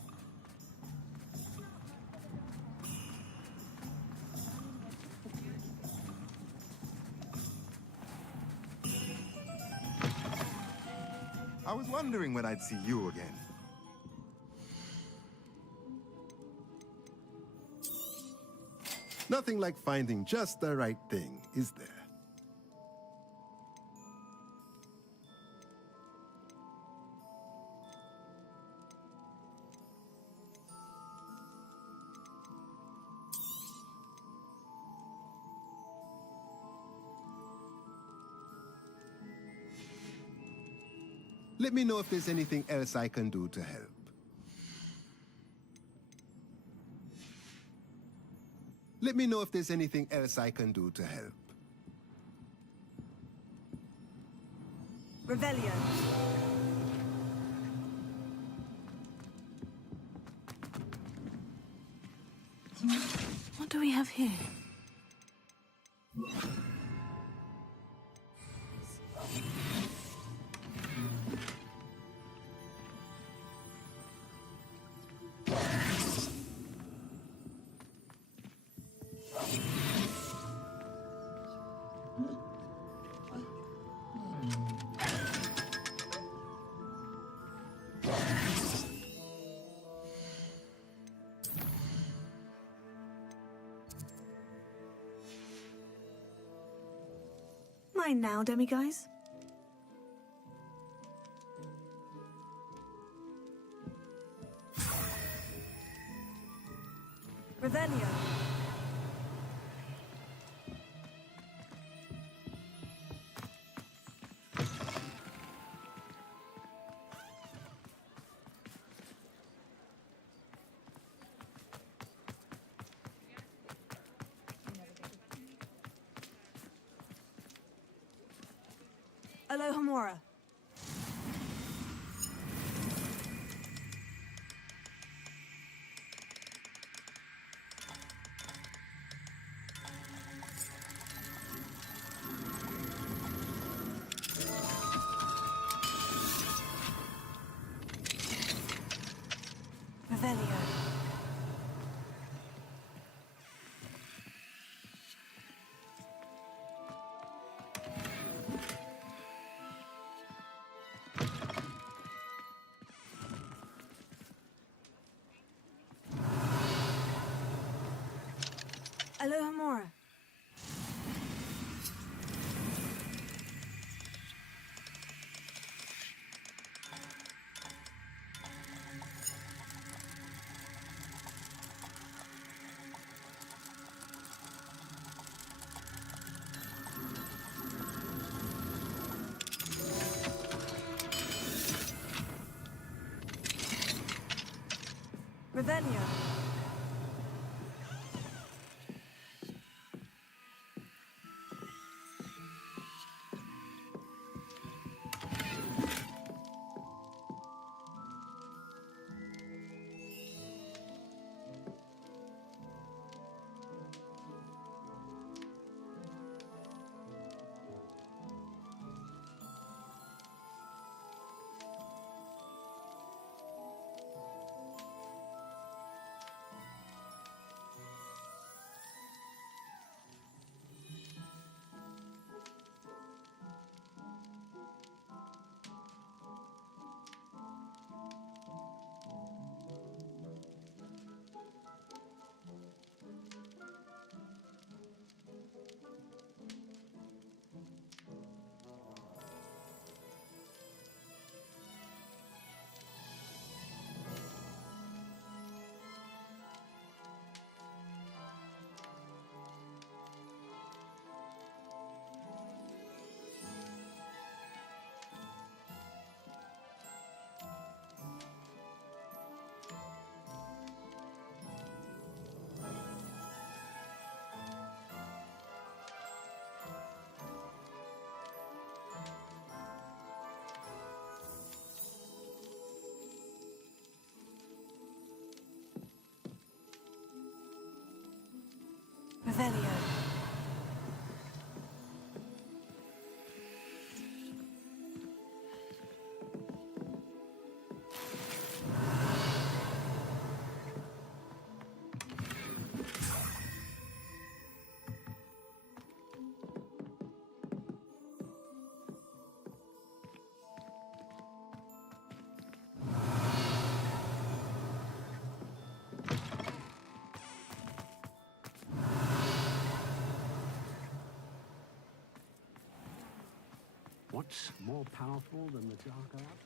I was wondering when I'd see you again. Nothing like finding just the right thing, is there? Let me know if there's anything else I can do to help. Let me know if there's anything else I can do to help. Revelio. What do we have here? Mine now, demiguise. Revelio. Alohomora. Revelio. Aloha Mora. Revelio. Revelio. What's more powerful than the dark art?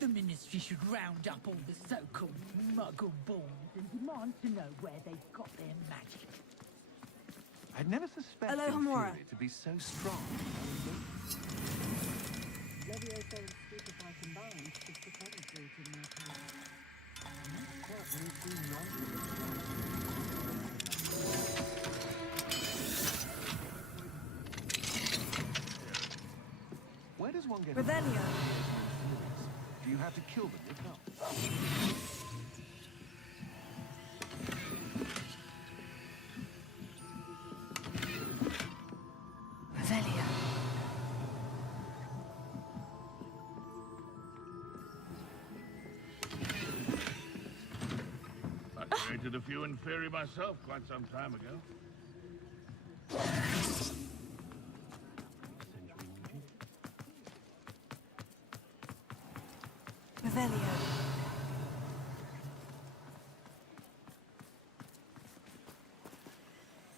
The Ministry should round up all the so-called muggle borns and demand to know where they've got their magic. I'd never suspected Aloha Mora. Fury to be so strong. Leviosa's stupefy combined is the penetrate in their Where does one get Revelio. Do you have to kill them to help? Revelio. I created a few in Faerie myself quite some time ago. Revelio.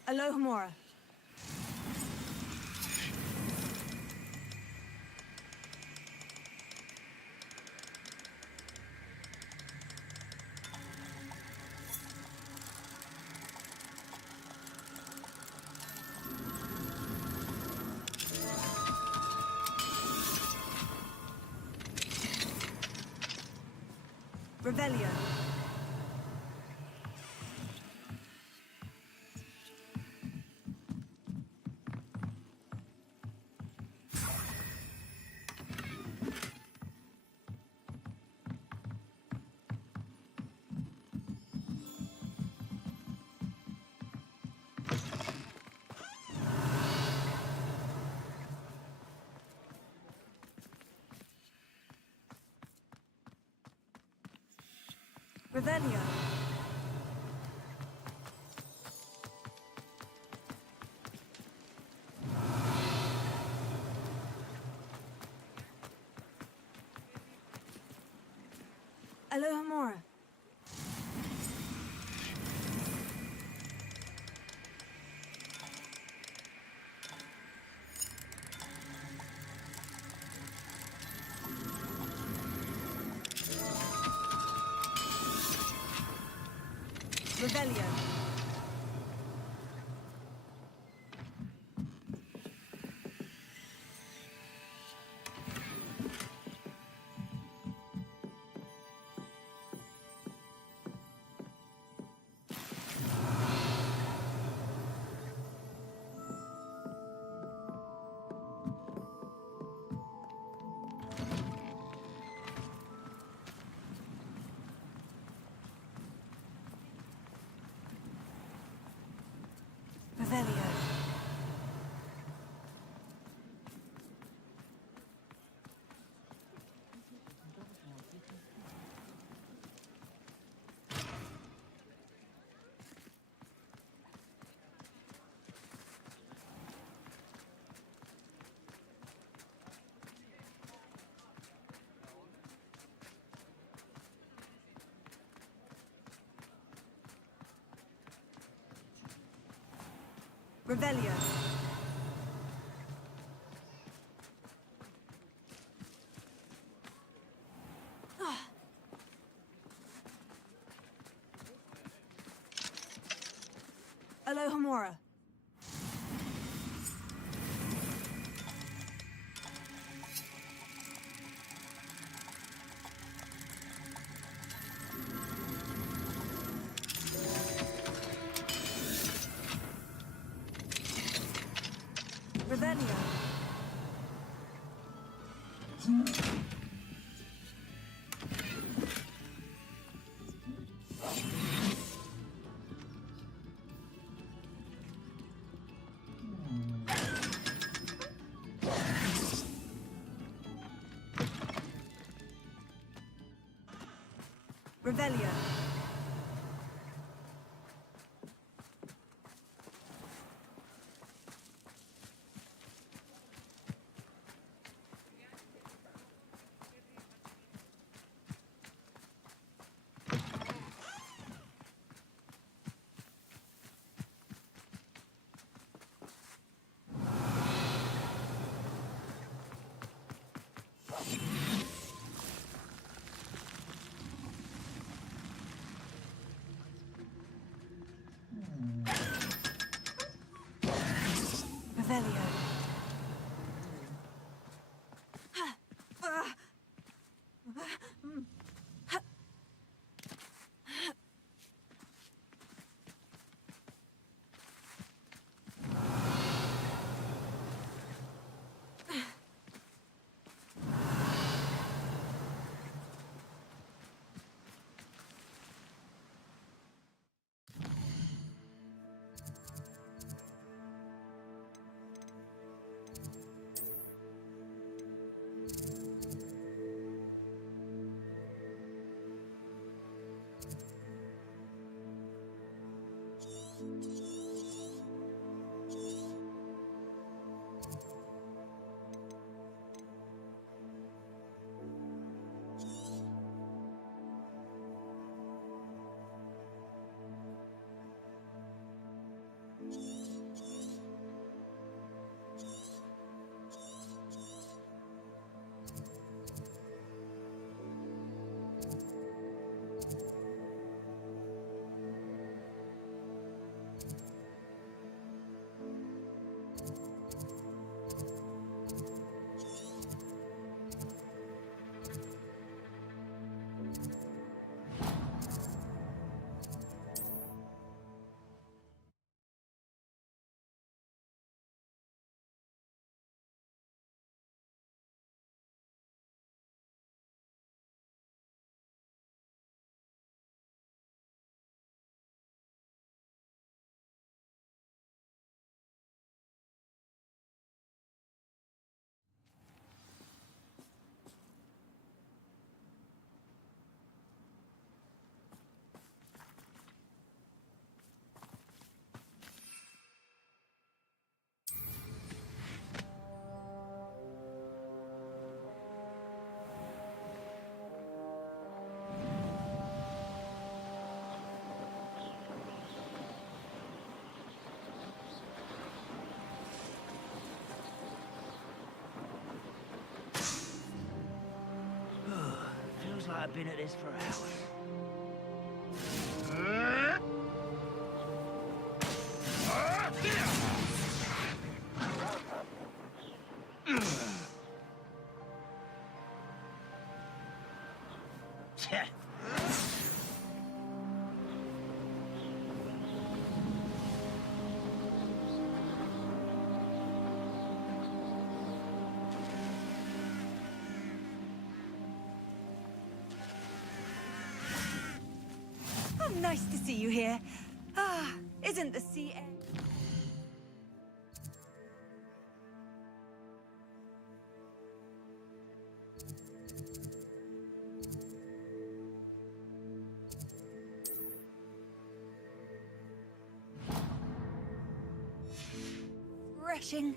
Aloha Mora. Revelio. Revelio. Aloha Mora. Revelio. Revelio. Revelio. Alohomora. Revelio. Revelio. Revelio. Feels like I've been at this for hours. Oh, nice to see you here. Ah, isn't the sea air... refreshing?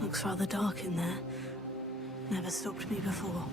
Looks rather dark in there. Never stopped me before.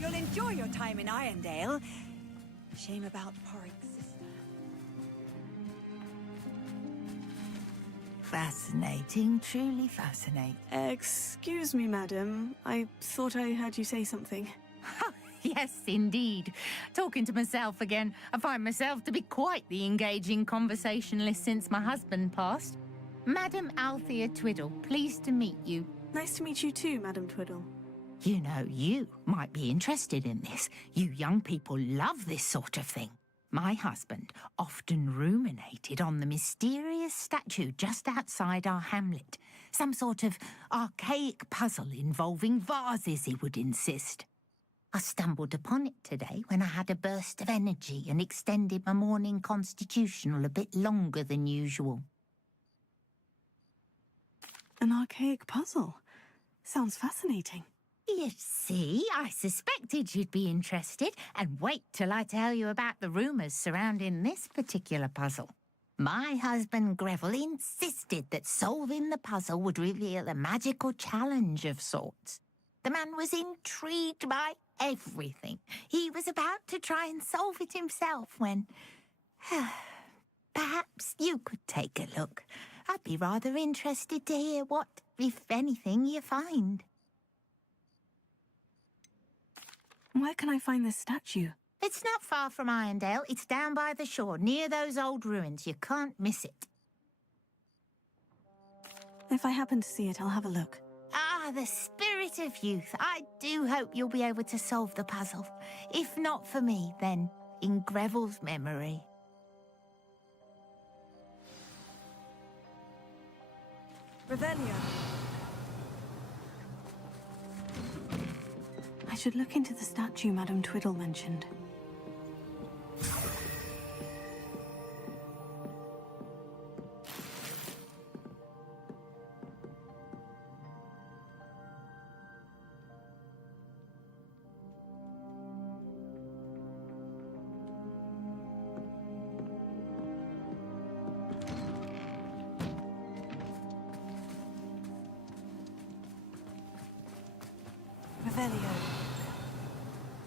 You'll enjoy your time in Irondale. Shame about Porrick's sister. Fascinating, truly fascinating. Excuse me, madam. I thought I heard you say something. Yes, indeed. Talking to myself again. I find myself to be quite the engaging conversationalist since my husband passed. Madam Althea Twiddle, pleased to meet you. Nice to meet you too, Madam Twiddle. You know, you might be interested in this. You young people love this sort of thing. My husband often ruminated on the mysterious statue just outside our hamlet. Some sort of archaic puzzle involving vases, he would insist. I stumbled upon it today when I had a burst of energy and extended my morning constitutional a bit longer than usual. An archaic puzzle? Sounds fascinating. You see, I suspected you'd be interested, and wait till I tell you about the rumours surrounding this particular puzzle. My husband Greville insisted that solving the puzzle would reveal a magical challenge of sorts. The man was intrigued by everything. He was about to try and solve it himself when... Perhaps you could take a look. I'd be rather interested to hear what, if anything, you find. Where can I find this statue? It's not far from Irondale. It's down by the shore, near those old ruins. You can't miss it. If I happen to see it, I'll have a look. Ah, the spirit of youth. I do hope you'll be able to solve the puzzle. If not for me, then in Greville's memory. Revelio. I should look into the statue Madame Twiddle mentioned. Revelio.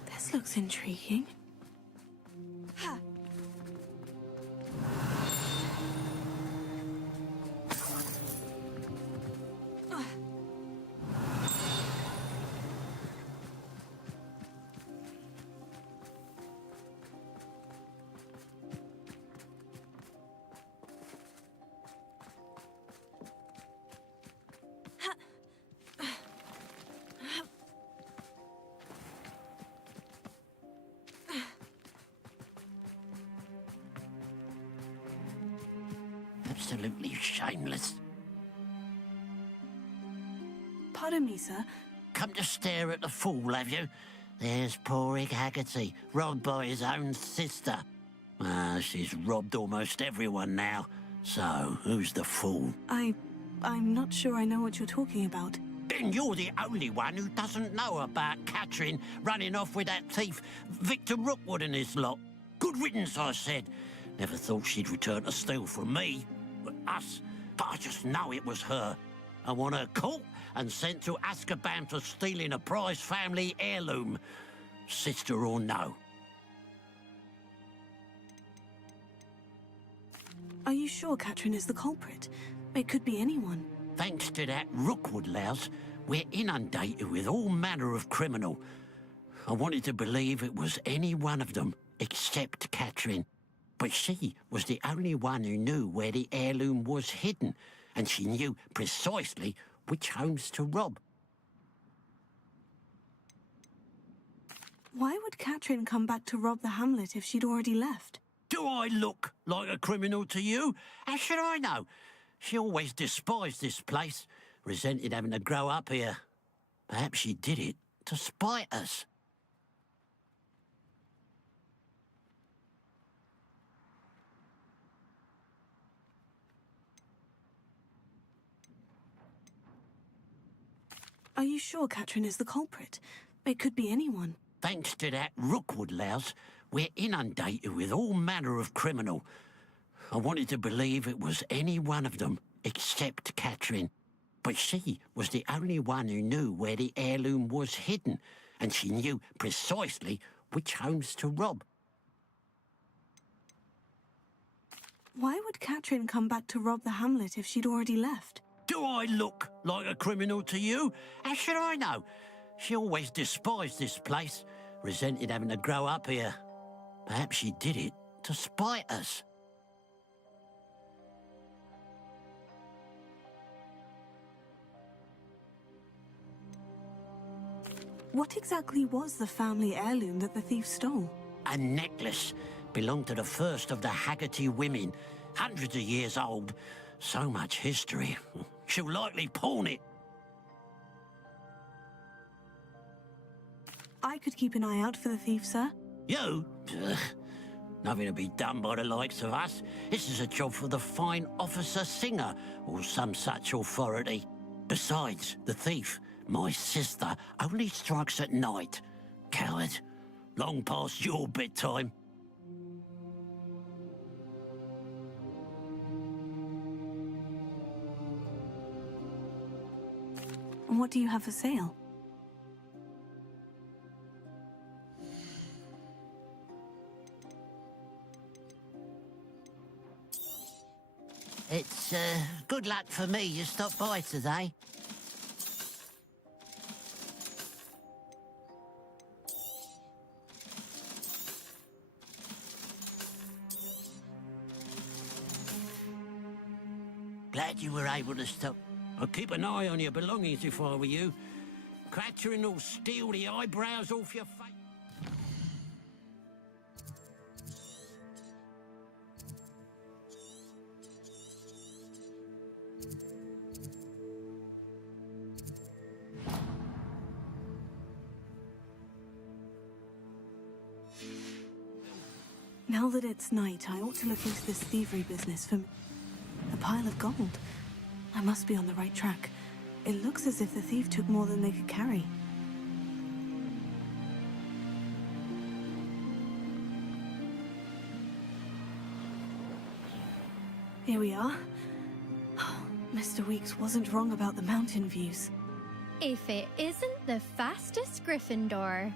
This looks intriguing. Ha! Absolutely shameless. Pardon me, sir. Come to stare at the fool, have you? There's poor Ig Haggerty, robbed by his own sister. Ah, she's robbed almost everyone now. So, who's the fool? I'm not sure I know what you're talking about. Then you're the only one who doesn't know about Catherine running off with that thief Victor Rookwood and his lot. Good riddance, I said. Never thought she'd return to steal from me, us, but I just know it was her. I want her caught and sent to Azkaban for stealing a prized family heirloom, sister or no. Are you sure Catherine is the culprit? It could be anyone. Thanks to that Rookwood louse, we're inundated with all manner of criminal. I wanted to believe it was any one of them, except Catherine. But she was the only one who knew where the heirloom was hidden, and she knew precisely which homes to rob. Why would Catherine come back to rob the hamlet if she'd already left? Do I look like a criminal to you? How should I know? She always despised this place, resented having to grow up here. Perhaps she did it to spite us. Are you sure Catherine is the culprit? It could be anyone. Thanks to that Rookwood louse, we're inundated with all manner of criminal. I wanted to believe it was any one of them, except Catherine. But she was the only one who knew where the heirloom was hidden, and she knew precisely which homes to rob. Why would Catherine come back to rob the hamlet if she'd already left? Do I look like a criminal to you? How should I know? She always despised this place, resented having to grow up here. Perhaps she did it to spite us. What exactly was the family heirloom that the thief stole? A necklace. Belonged to the first of the Haggerty women. Hundreds of years old. So much history. She'll likely pawn it. I could keep an eye out for the thief, sir. You? Ugh. Nothing to be done by the likes of us. This is a job for the fine officer singer, or some such authority. Besides, the thief, my sister, only strikes at night. Coward. Long past your bedtime. And what do you have for sale? It's, good luck for me you stopped by today. Glad you were able to stop. I'd keep an eye on your belongings if I were you. Catherine will steal the eyebrows off your face. Now that it's night, I ought to look into this thievery business for a pile of gold. I must be on the right track. It looks as if the thief took more than they could carry. Here we are. Mr. Weeks wasn't wrong about the mountain views. If it isn't the fastest Gryffindor.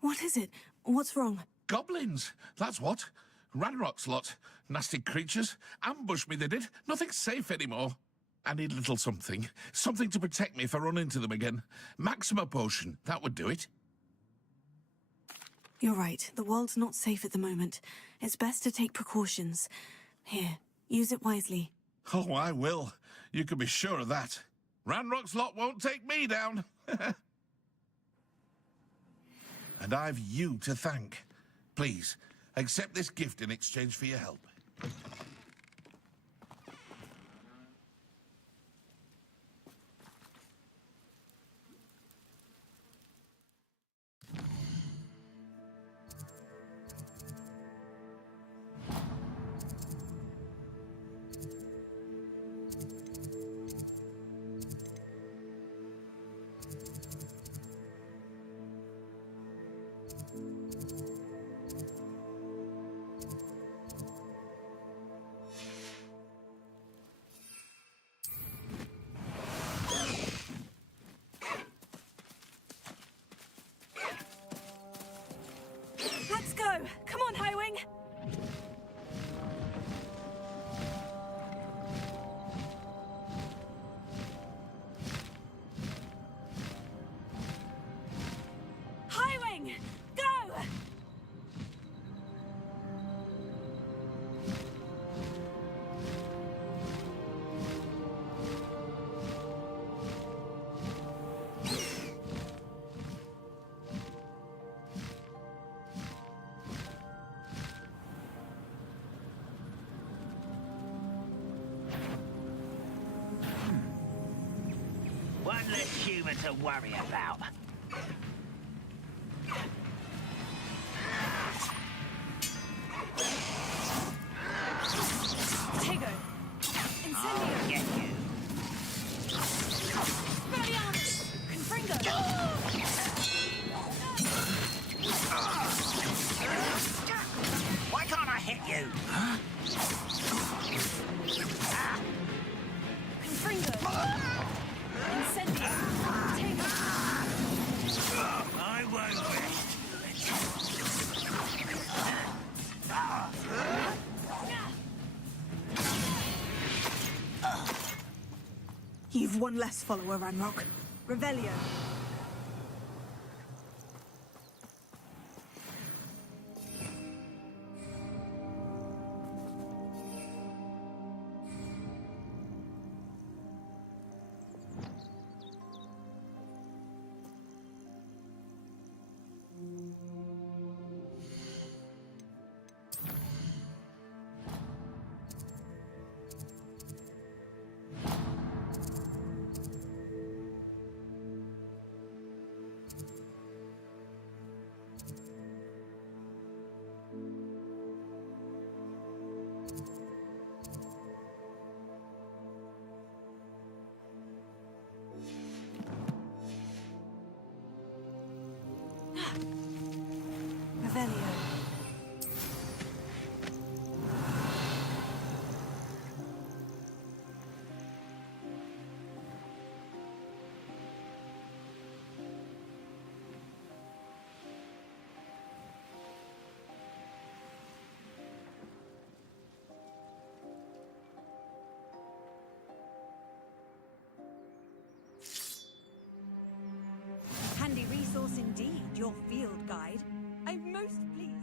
What is it? What's wrong? Goblins, that's what. Ranrock's lot. Nasty creatures. Ambushed me, they did. Nothing's safe anymore. I need a little something. Something to protect me if I run into them again. Maxima potion, that would do it. You're right. The world's not safe at the moment. It's best to take precautions. Here, use it wisely. Oh, I will. You can be sure of that. Ranrock's lot won't take me down. And I've you to thank. Please, accept this gift in exchange for your help. Let's go! Come on, Highwing! Highwing! Go! One less human to worry about. Tego! Incendio! Get you. Expelliarmus! Confringo! Why can't I hit you? Huh? Confringo! Incendio! Tego! I won't rest. You've one less follower, Ranrock. Revelio. Revelio. Handy resource indeed, your field guide. I'm most pleased.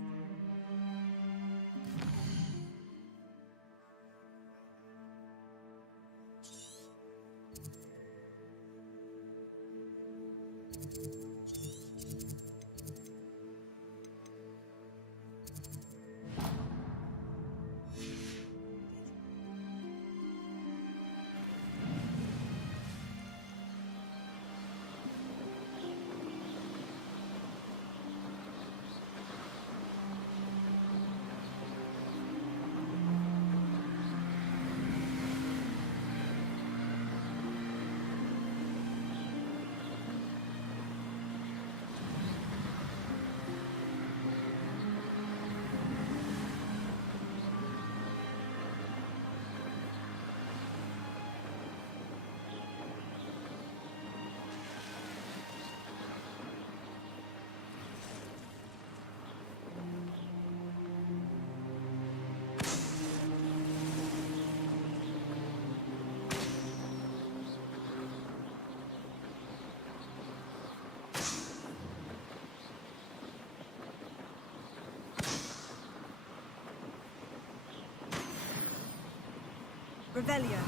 Revelio.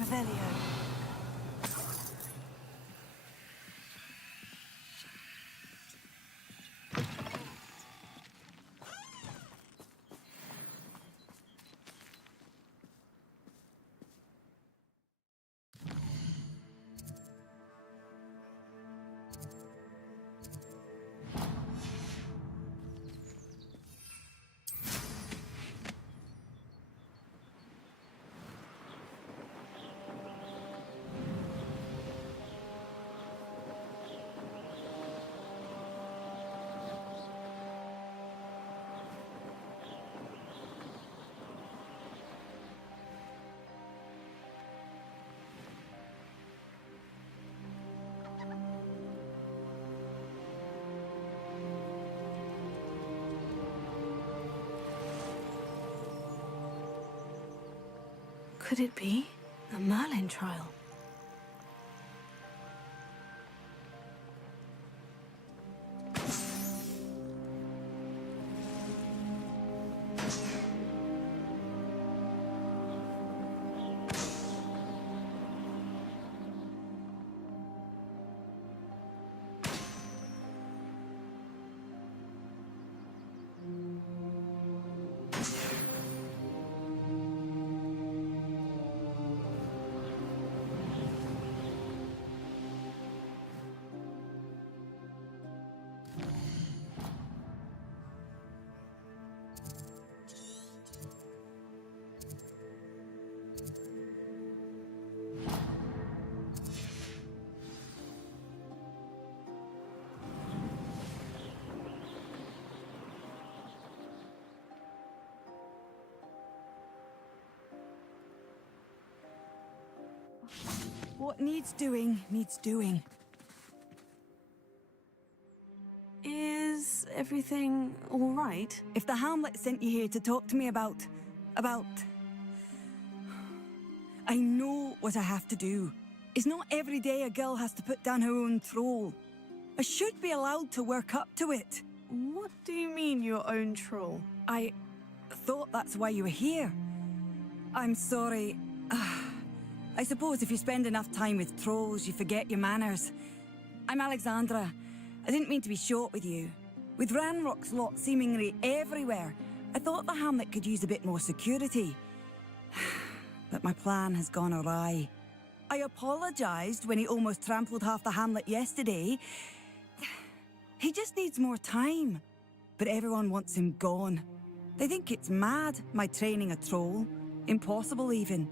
Revelio. Could it be a Merlin trial? What needs doing, needs doing. Is everything all right? If the Hamlet sent you here to talk to me about... I know what I have to do. It's not every day a girl has to put down her own troll. I should be allowed to work up to it. What do you mean, your own troll? I thought that's why you were here. I'm sorry. I suppose if you spend enough time with trolls, you forget your manners. I'm Alexandra. I didn't mean to be short with you. With Ranrock's lot seemingly everywhere, I thought the Hamlet could use a bit more security. But my plan has gone awry. I apologised when he almost trampled half the Hamlet yesterday. He just needs more time. But everyone wants him gone. They think it's mad, my training a troll. Impossible, even.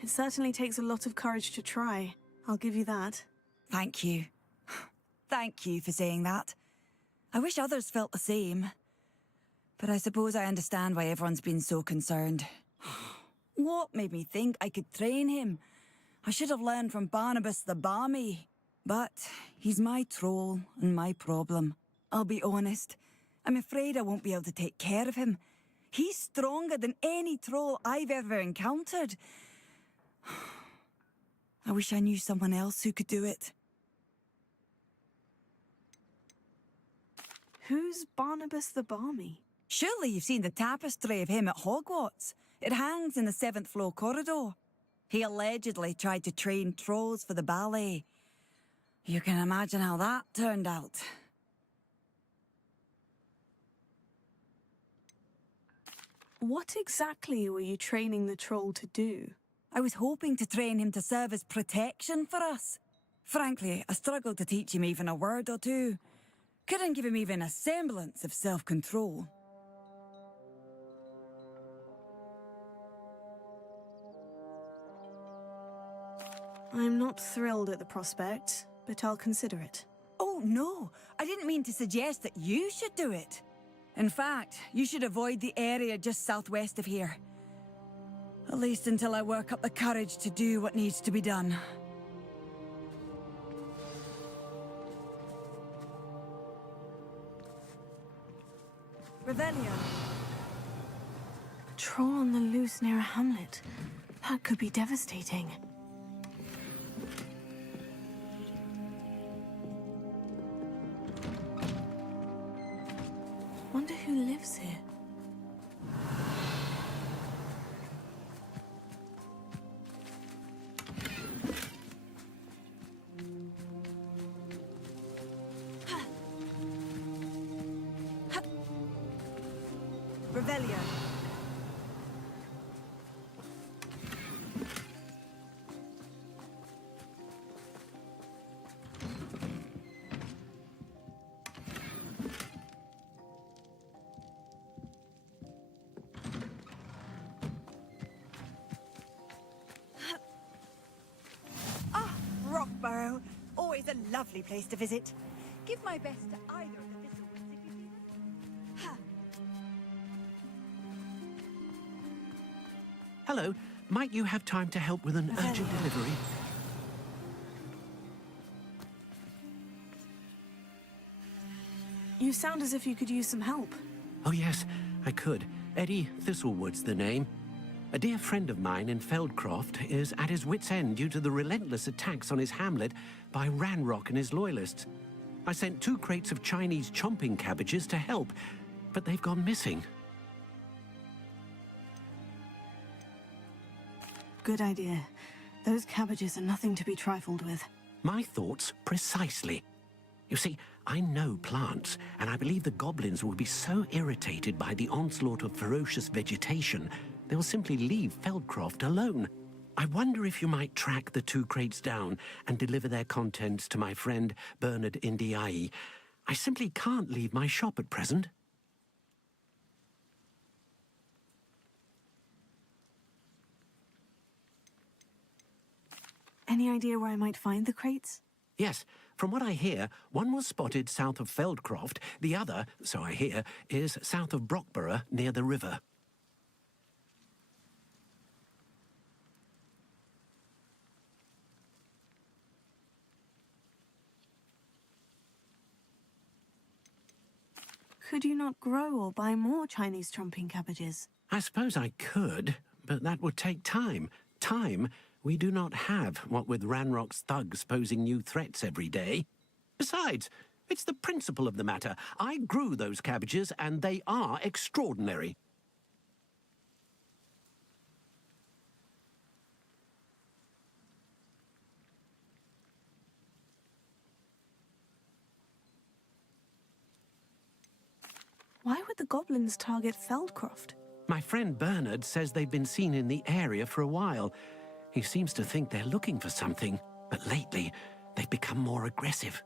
It certainly takes a lot of courage to try. I'll give you that. Thank you. Thank you for saying that. I wish others felt the same. But I suppose I understand why everyone's been so concerned. What made me think I could train him? I should have learned from Barnabas the Balmy. But he's my troll and my problem. I'll be honest. I'm afraid I won't be able to take care of him. He's stronger than any troll I've ever encountered. I wish I knew someone else who could do it. Who's Barnabas the Balmy? Surely you've seen the tapestry of him at Hogwarts. It hangs in the 7th floor corridor. He allegedly tried to train trolls for the ballet. You can imagine how that turned out. What exactly were you training the troll to do? I was hoping to train him to serve as protection for us. Frankly, I struggled to teach him even a word or two. Couldn't give him even a semblance of self-control. I'm not thrilled at the prospect, but I'll consider it. Oh, no. I didn't mean to suggest that you should do it. In fact, you should avoid the area just southwest of here. At least until I work up the courage to do what needs to be done. Revelio. A troll on the loose near a hamlet. That could be devastating. Wonder who lives here. Revelio. Ah, Rockborough. Always a lovely place to visit. Give my best to either of the Thistlewoods if you see them. Hello. Might you have time to help with an urgent delivery? You sound as if you could use some help. Oh, yes, I could. Eddie Thistlewood's the name. A dear friend of mine in Feldcroft is at his wit's end due to the relentless attacks on his hamlet by Ranrock and his loyalists. I sent 2 crates of Chinese chomping cabbages to help, but they've gone missing. Good idea. Those cabbages are nothing to be trifled with. My thoughts precisely. You see, I know plants, and I believe the goblins will be so irritated by the onslaught of ferocious vegetation, they'll simply leave Feldcroft alone. I wonder if you might track the 2 crates down and deliver their contents to my friend Bernard Indiai. I simply can't leave my shop at present. Any idea where I might find the crates? Yes, from what I hear, one was spotted south of Feldcroft, the other, so I hear, is south of Brockborough near the river. Could you not grow or buy more Chinese chomping cabbages? I suppose I could, but that would take time. Time we do not have, what with Ranrock's thugs posing new threats every day. Besides, it's the principle of the matter. I grew those cabbages, and they are extraordinary. Why would the goblins target Feldcroft? My friend Bernard says they've been seen in the area for a while. He seems to think they're looking for something, but lately they've become more aggressive.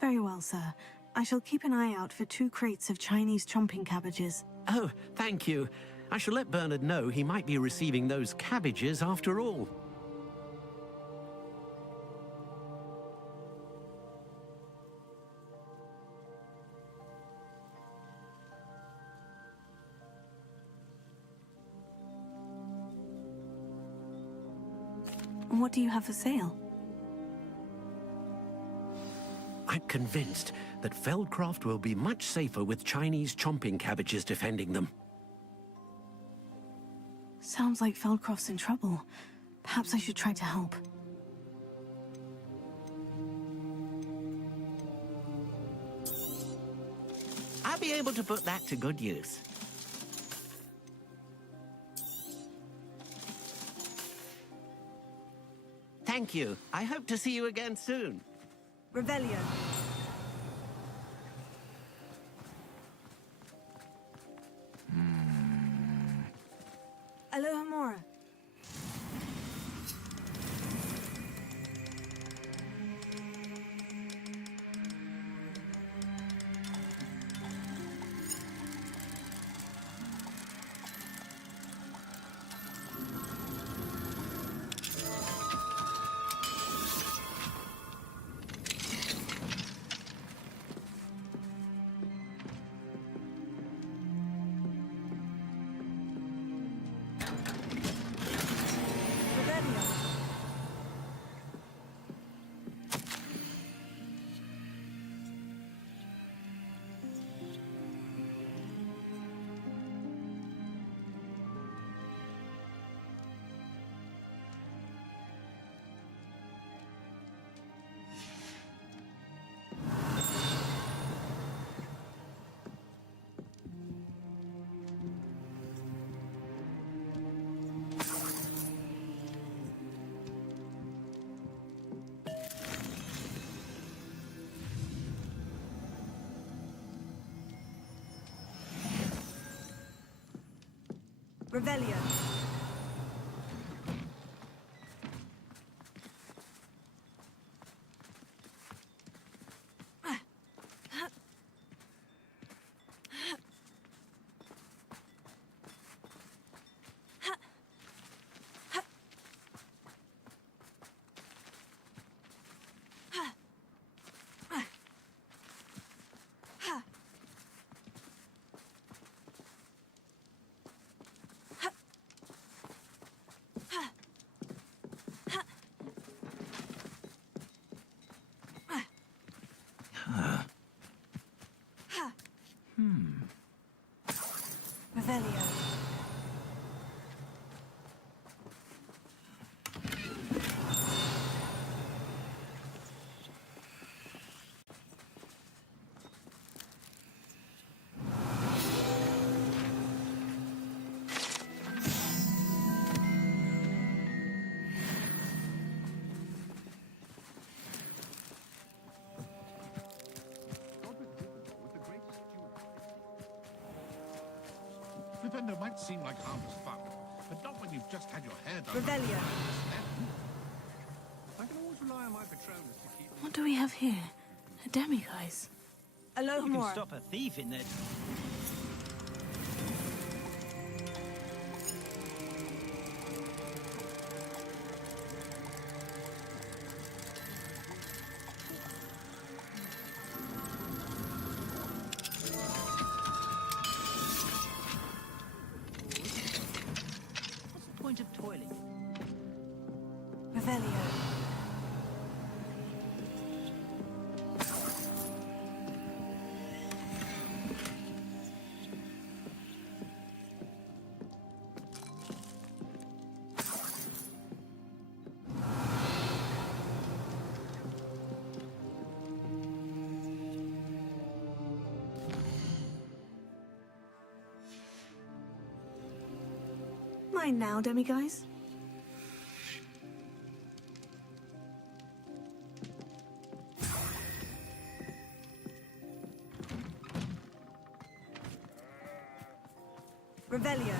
Very well, sir. I shall keep an eye out for 2 crates of Chinese chomping cabbages. Oh, thank you. I shall let Bernard know he might be receiving those cabbages after all. What do you have for sale? I'm convinced that Feldcroft will be much safer with Chinese chomping cabbages defending them. Sounds like Feldcroft's in trouble. Perhaps I should try to help. I'll be able to put that to good use. Thank you. I hope to see you again soon. Revelio. Alohomora. Revelio. Revelio. Gryffindor might seem like harmless fun, but not when you've just had your hair done. Revelio. I can always rely on my Patronus to keep... What do we have here? A demiguise. A You can Lohmore. stop a thief in there. What's the point of toiling? Revelio. Mine now, demiguise. Revelio.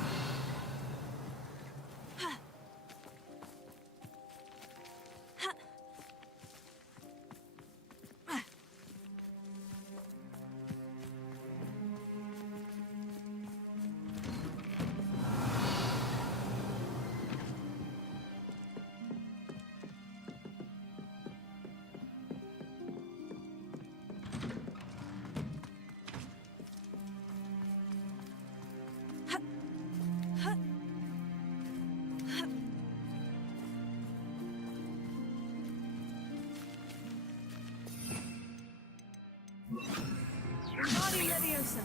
Body Leviosa.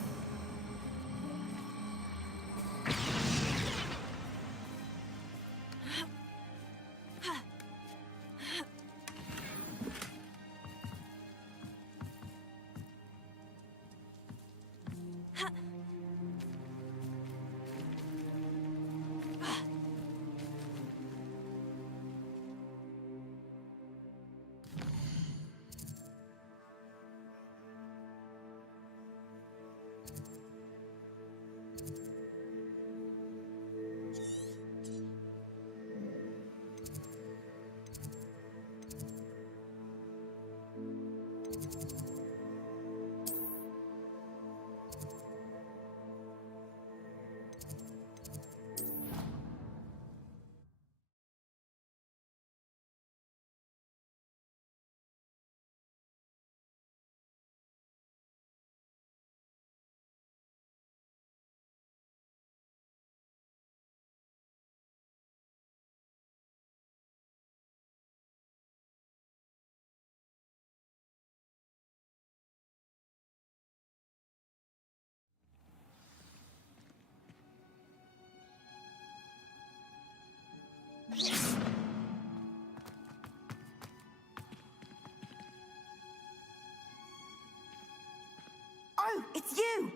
Oh, it's you!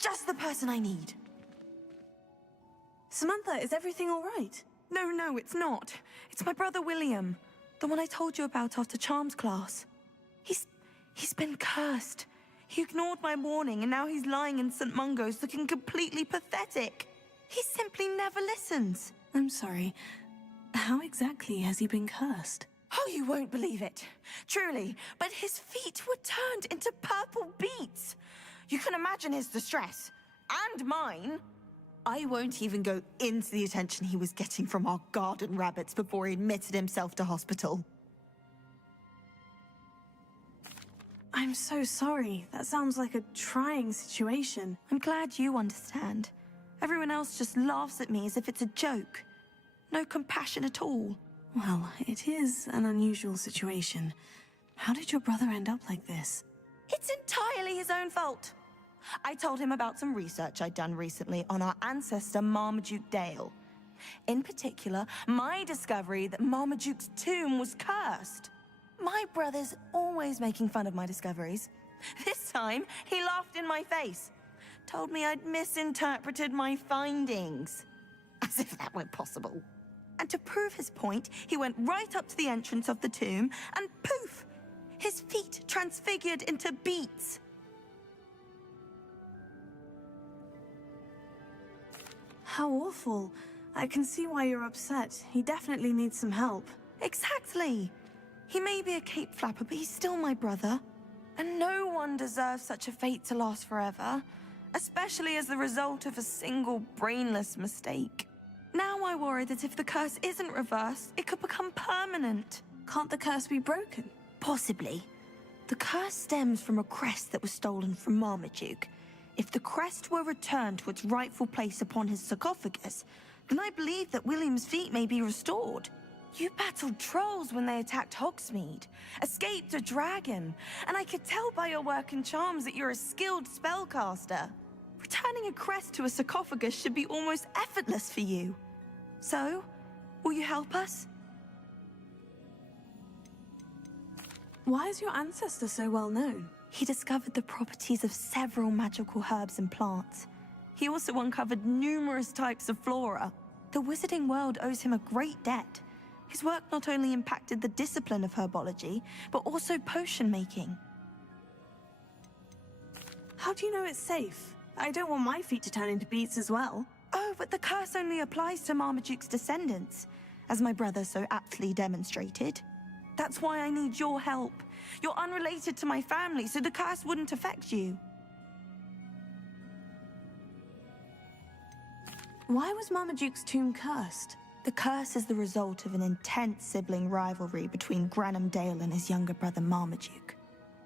Just the person I need. Samantha, is everything all right? No, it's not. It's my brother William. The one I told you about after Charms class. He's been cursed. He ignored my warning and now he's lying in St. Mungo's looking completely pathetic. He simply never listens. I'm sorry. How exactly has he been cursed? Oh, you won't believe it. Truly, but his feet were turned into purple beets. You can imagine his distress. And mine. I won't even go into the attention he was getting from our garden rabbits before he admitted himself to hospital. I'm so sorry. That sounds like a trying situation. I'm glad you understand. Everyone else just laughs at me as if it's a joke. No compassion at all. Well, it is an unusual situation. How did your brother end up like this? It's entirely his own fault. I told him about some research I'd done recently on our ancestor Marmaduke Dale. In particular, my discovery that Marmaduke's tomb was cursed. My brother's always making fun of my discoveries. This time, he laughed in my face. Told me I'd misinterpreted my findings. As if that were possible. And to prove his point, he went right up to the entrance of the tomb and poof! His feet transfigured into beets. How awful. I can see why you're upset. He definitely needs some help. Exactly. He may be a cape flapper, but he's still my brother. And no one deserves such a fate to last forever, especially as the result of a single brainless mistake. Now I worry that if the curse isn't reversed, it could become permanent. Can't the curse be broken? Possibly. The curse stems from a crest that was stolen from Marmaduke. If the crest were returned to its rightful place upon his sarcophagus, then I believe that William's feet may be restored. You battled trolls when they attacked Hogsmeade, escaped a dragon, and I could tell by your work and charms that you're a skilled spellcaster. Returning a crest to a sarcophagus should be almost effortless for you. So, will you help us? Why is your ancestor so well known? He discovered the properties of several magical herbs and plants. He also uncovered numerous types of flora. The wizarding world owes him a great debt. His work not only impacted the discipline of herbology, but also potion making. How do you know it's safe? I don't want my feet to turn into beets as well. Oh, but the curse only applies to Marmaduke's descendants, as my brother so aptly demonstrated. That's why I need your help. You're unrelated to my family, so the curse wouldn't affect you. Why was Marmaduke's tomb cursed? The curse is the result of an intense sibling rivalry between Granham Dale and his younger brother Marmaduke.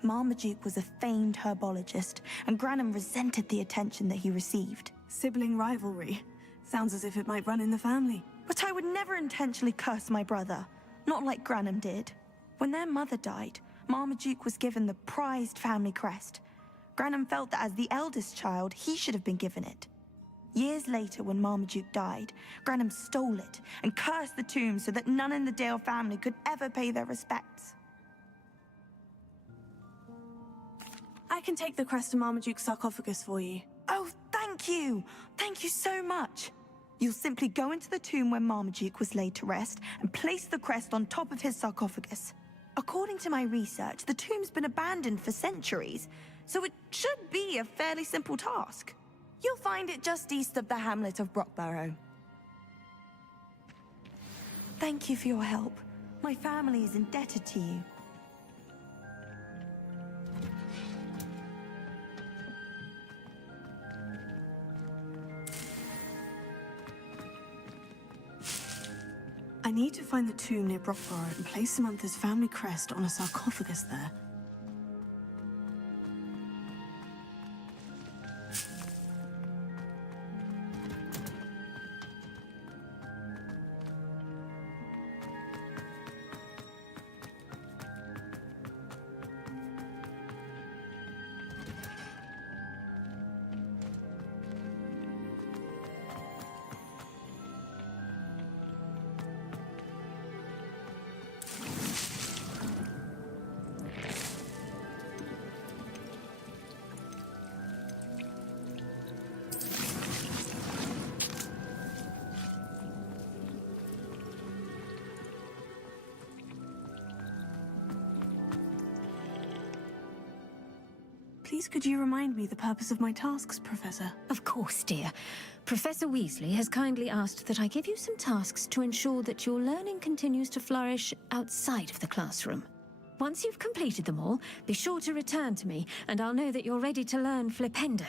Marmaduke was a famed herbologist, and Granham resented the attention that he received. Sibling rivalry. Sounds as if it might run in the family. But I would never intentionally curse my brother, not like Granham did. When their mother died, Marmaduke was given the prized family crest. Granham felt that as the eldest child, he should have been given it. Years later, when Marmaduke died, Granham stole it and cursed the tomb so that none in the Dale family could ever pay their respects. I can take the crest to Marmaduke's sarcophagus for you. Oh, thank you! Thank you so much! You'll simply go into the tomb where Marmaduke was laid to rest and place the crest on top of his sarcophagus. According to my research, the tomb's been abandoned for centuries, so it should be a fairly simple task. You'll find it just east of the hamlet of Brockborough. Thank you for your help. My family is indebted to you. I need to find the tomb near Brockborough and place Samantha's family crest on a sarcophagus there. Please could you remind me the purpose of my tasks, Professor? Of course, dear. Professor Weasley has kindly asked that I give you some tasks to ensure that your learning continues to flourish outside of the classroom. Once you've completed them all, be sure to return to me, and I'll know that you're ready to learn Flipendo.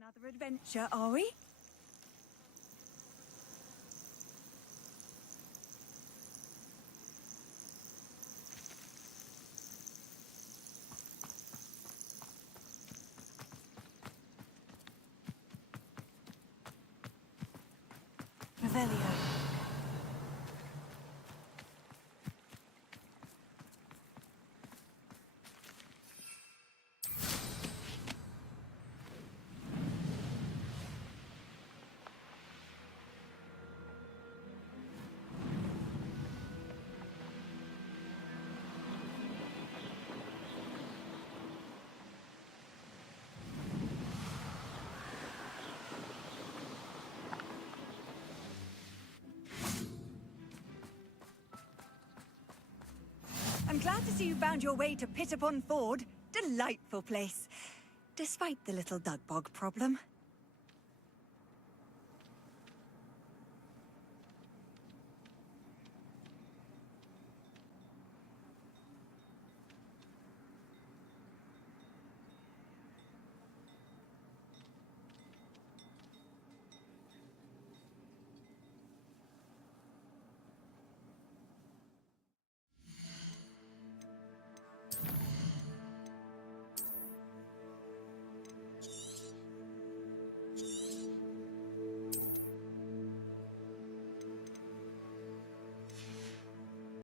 Another adventure, are we? Revelio. I'm glad to see you found your way to Pittapon Ford. Delightful place. Despite the little Dugbog problem.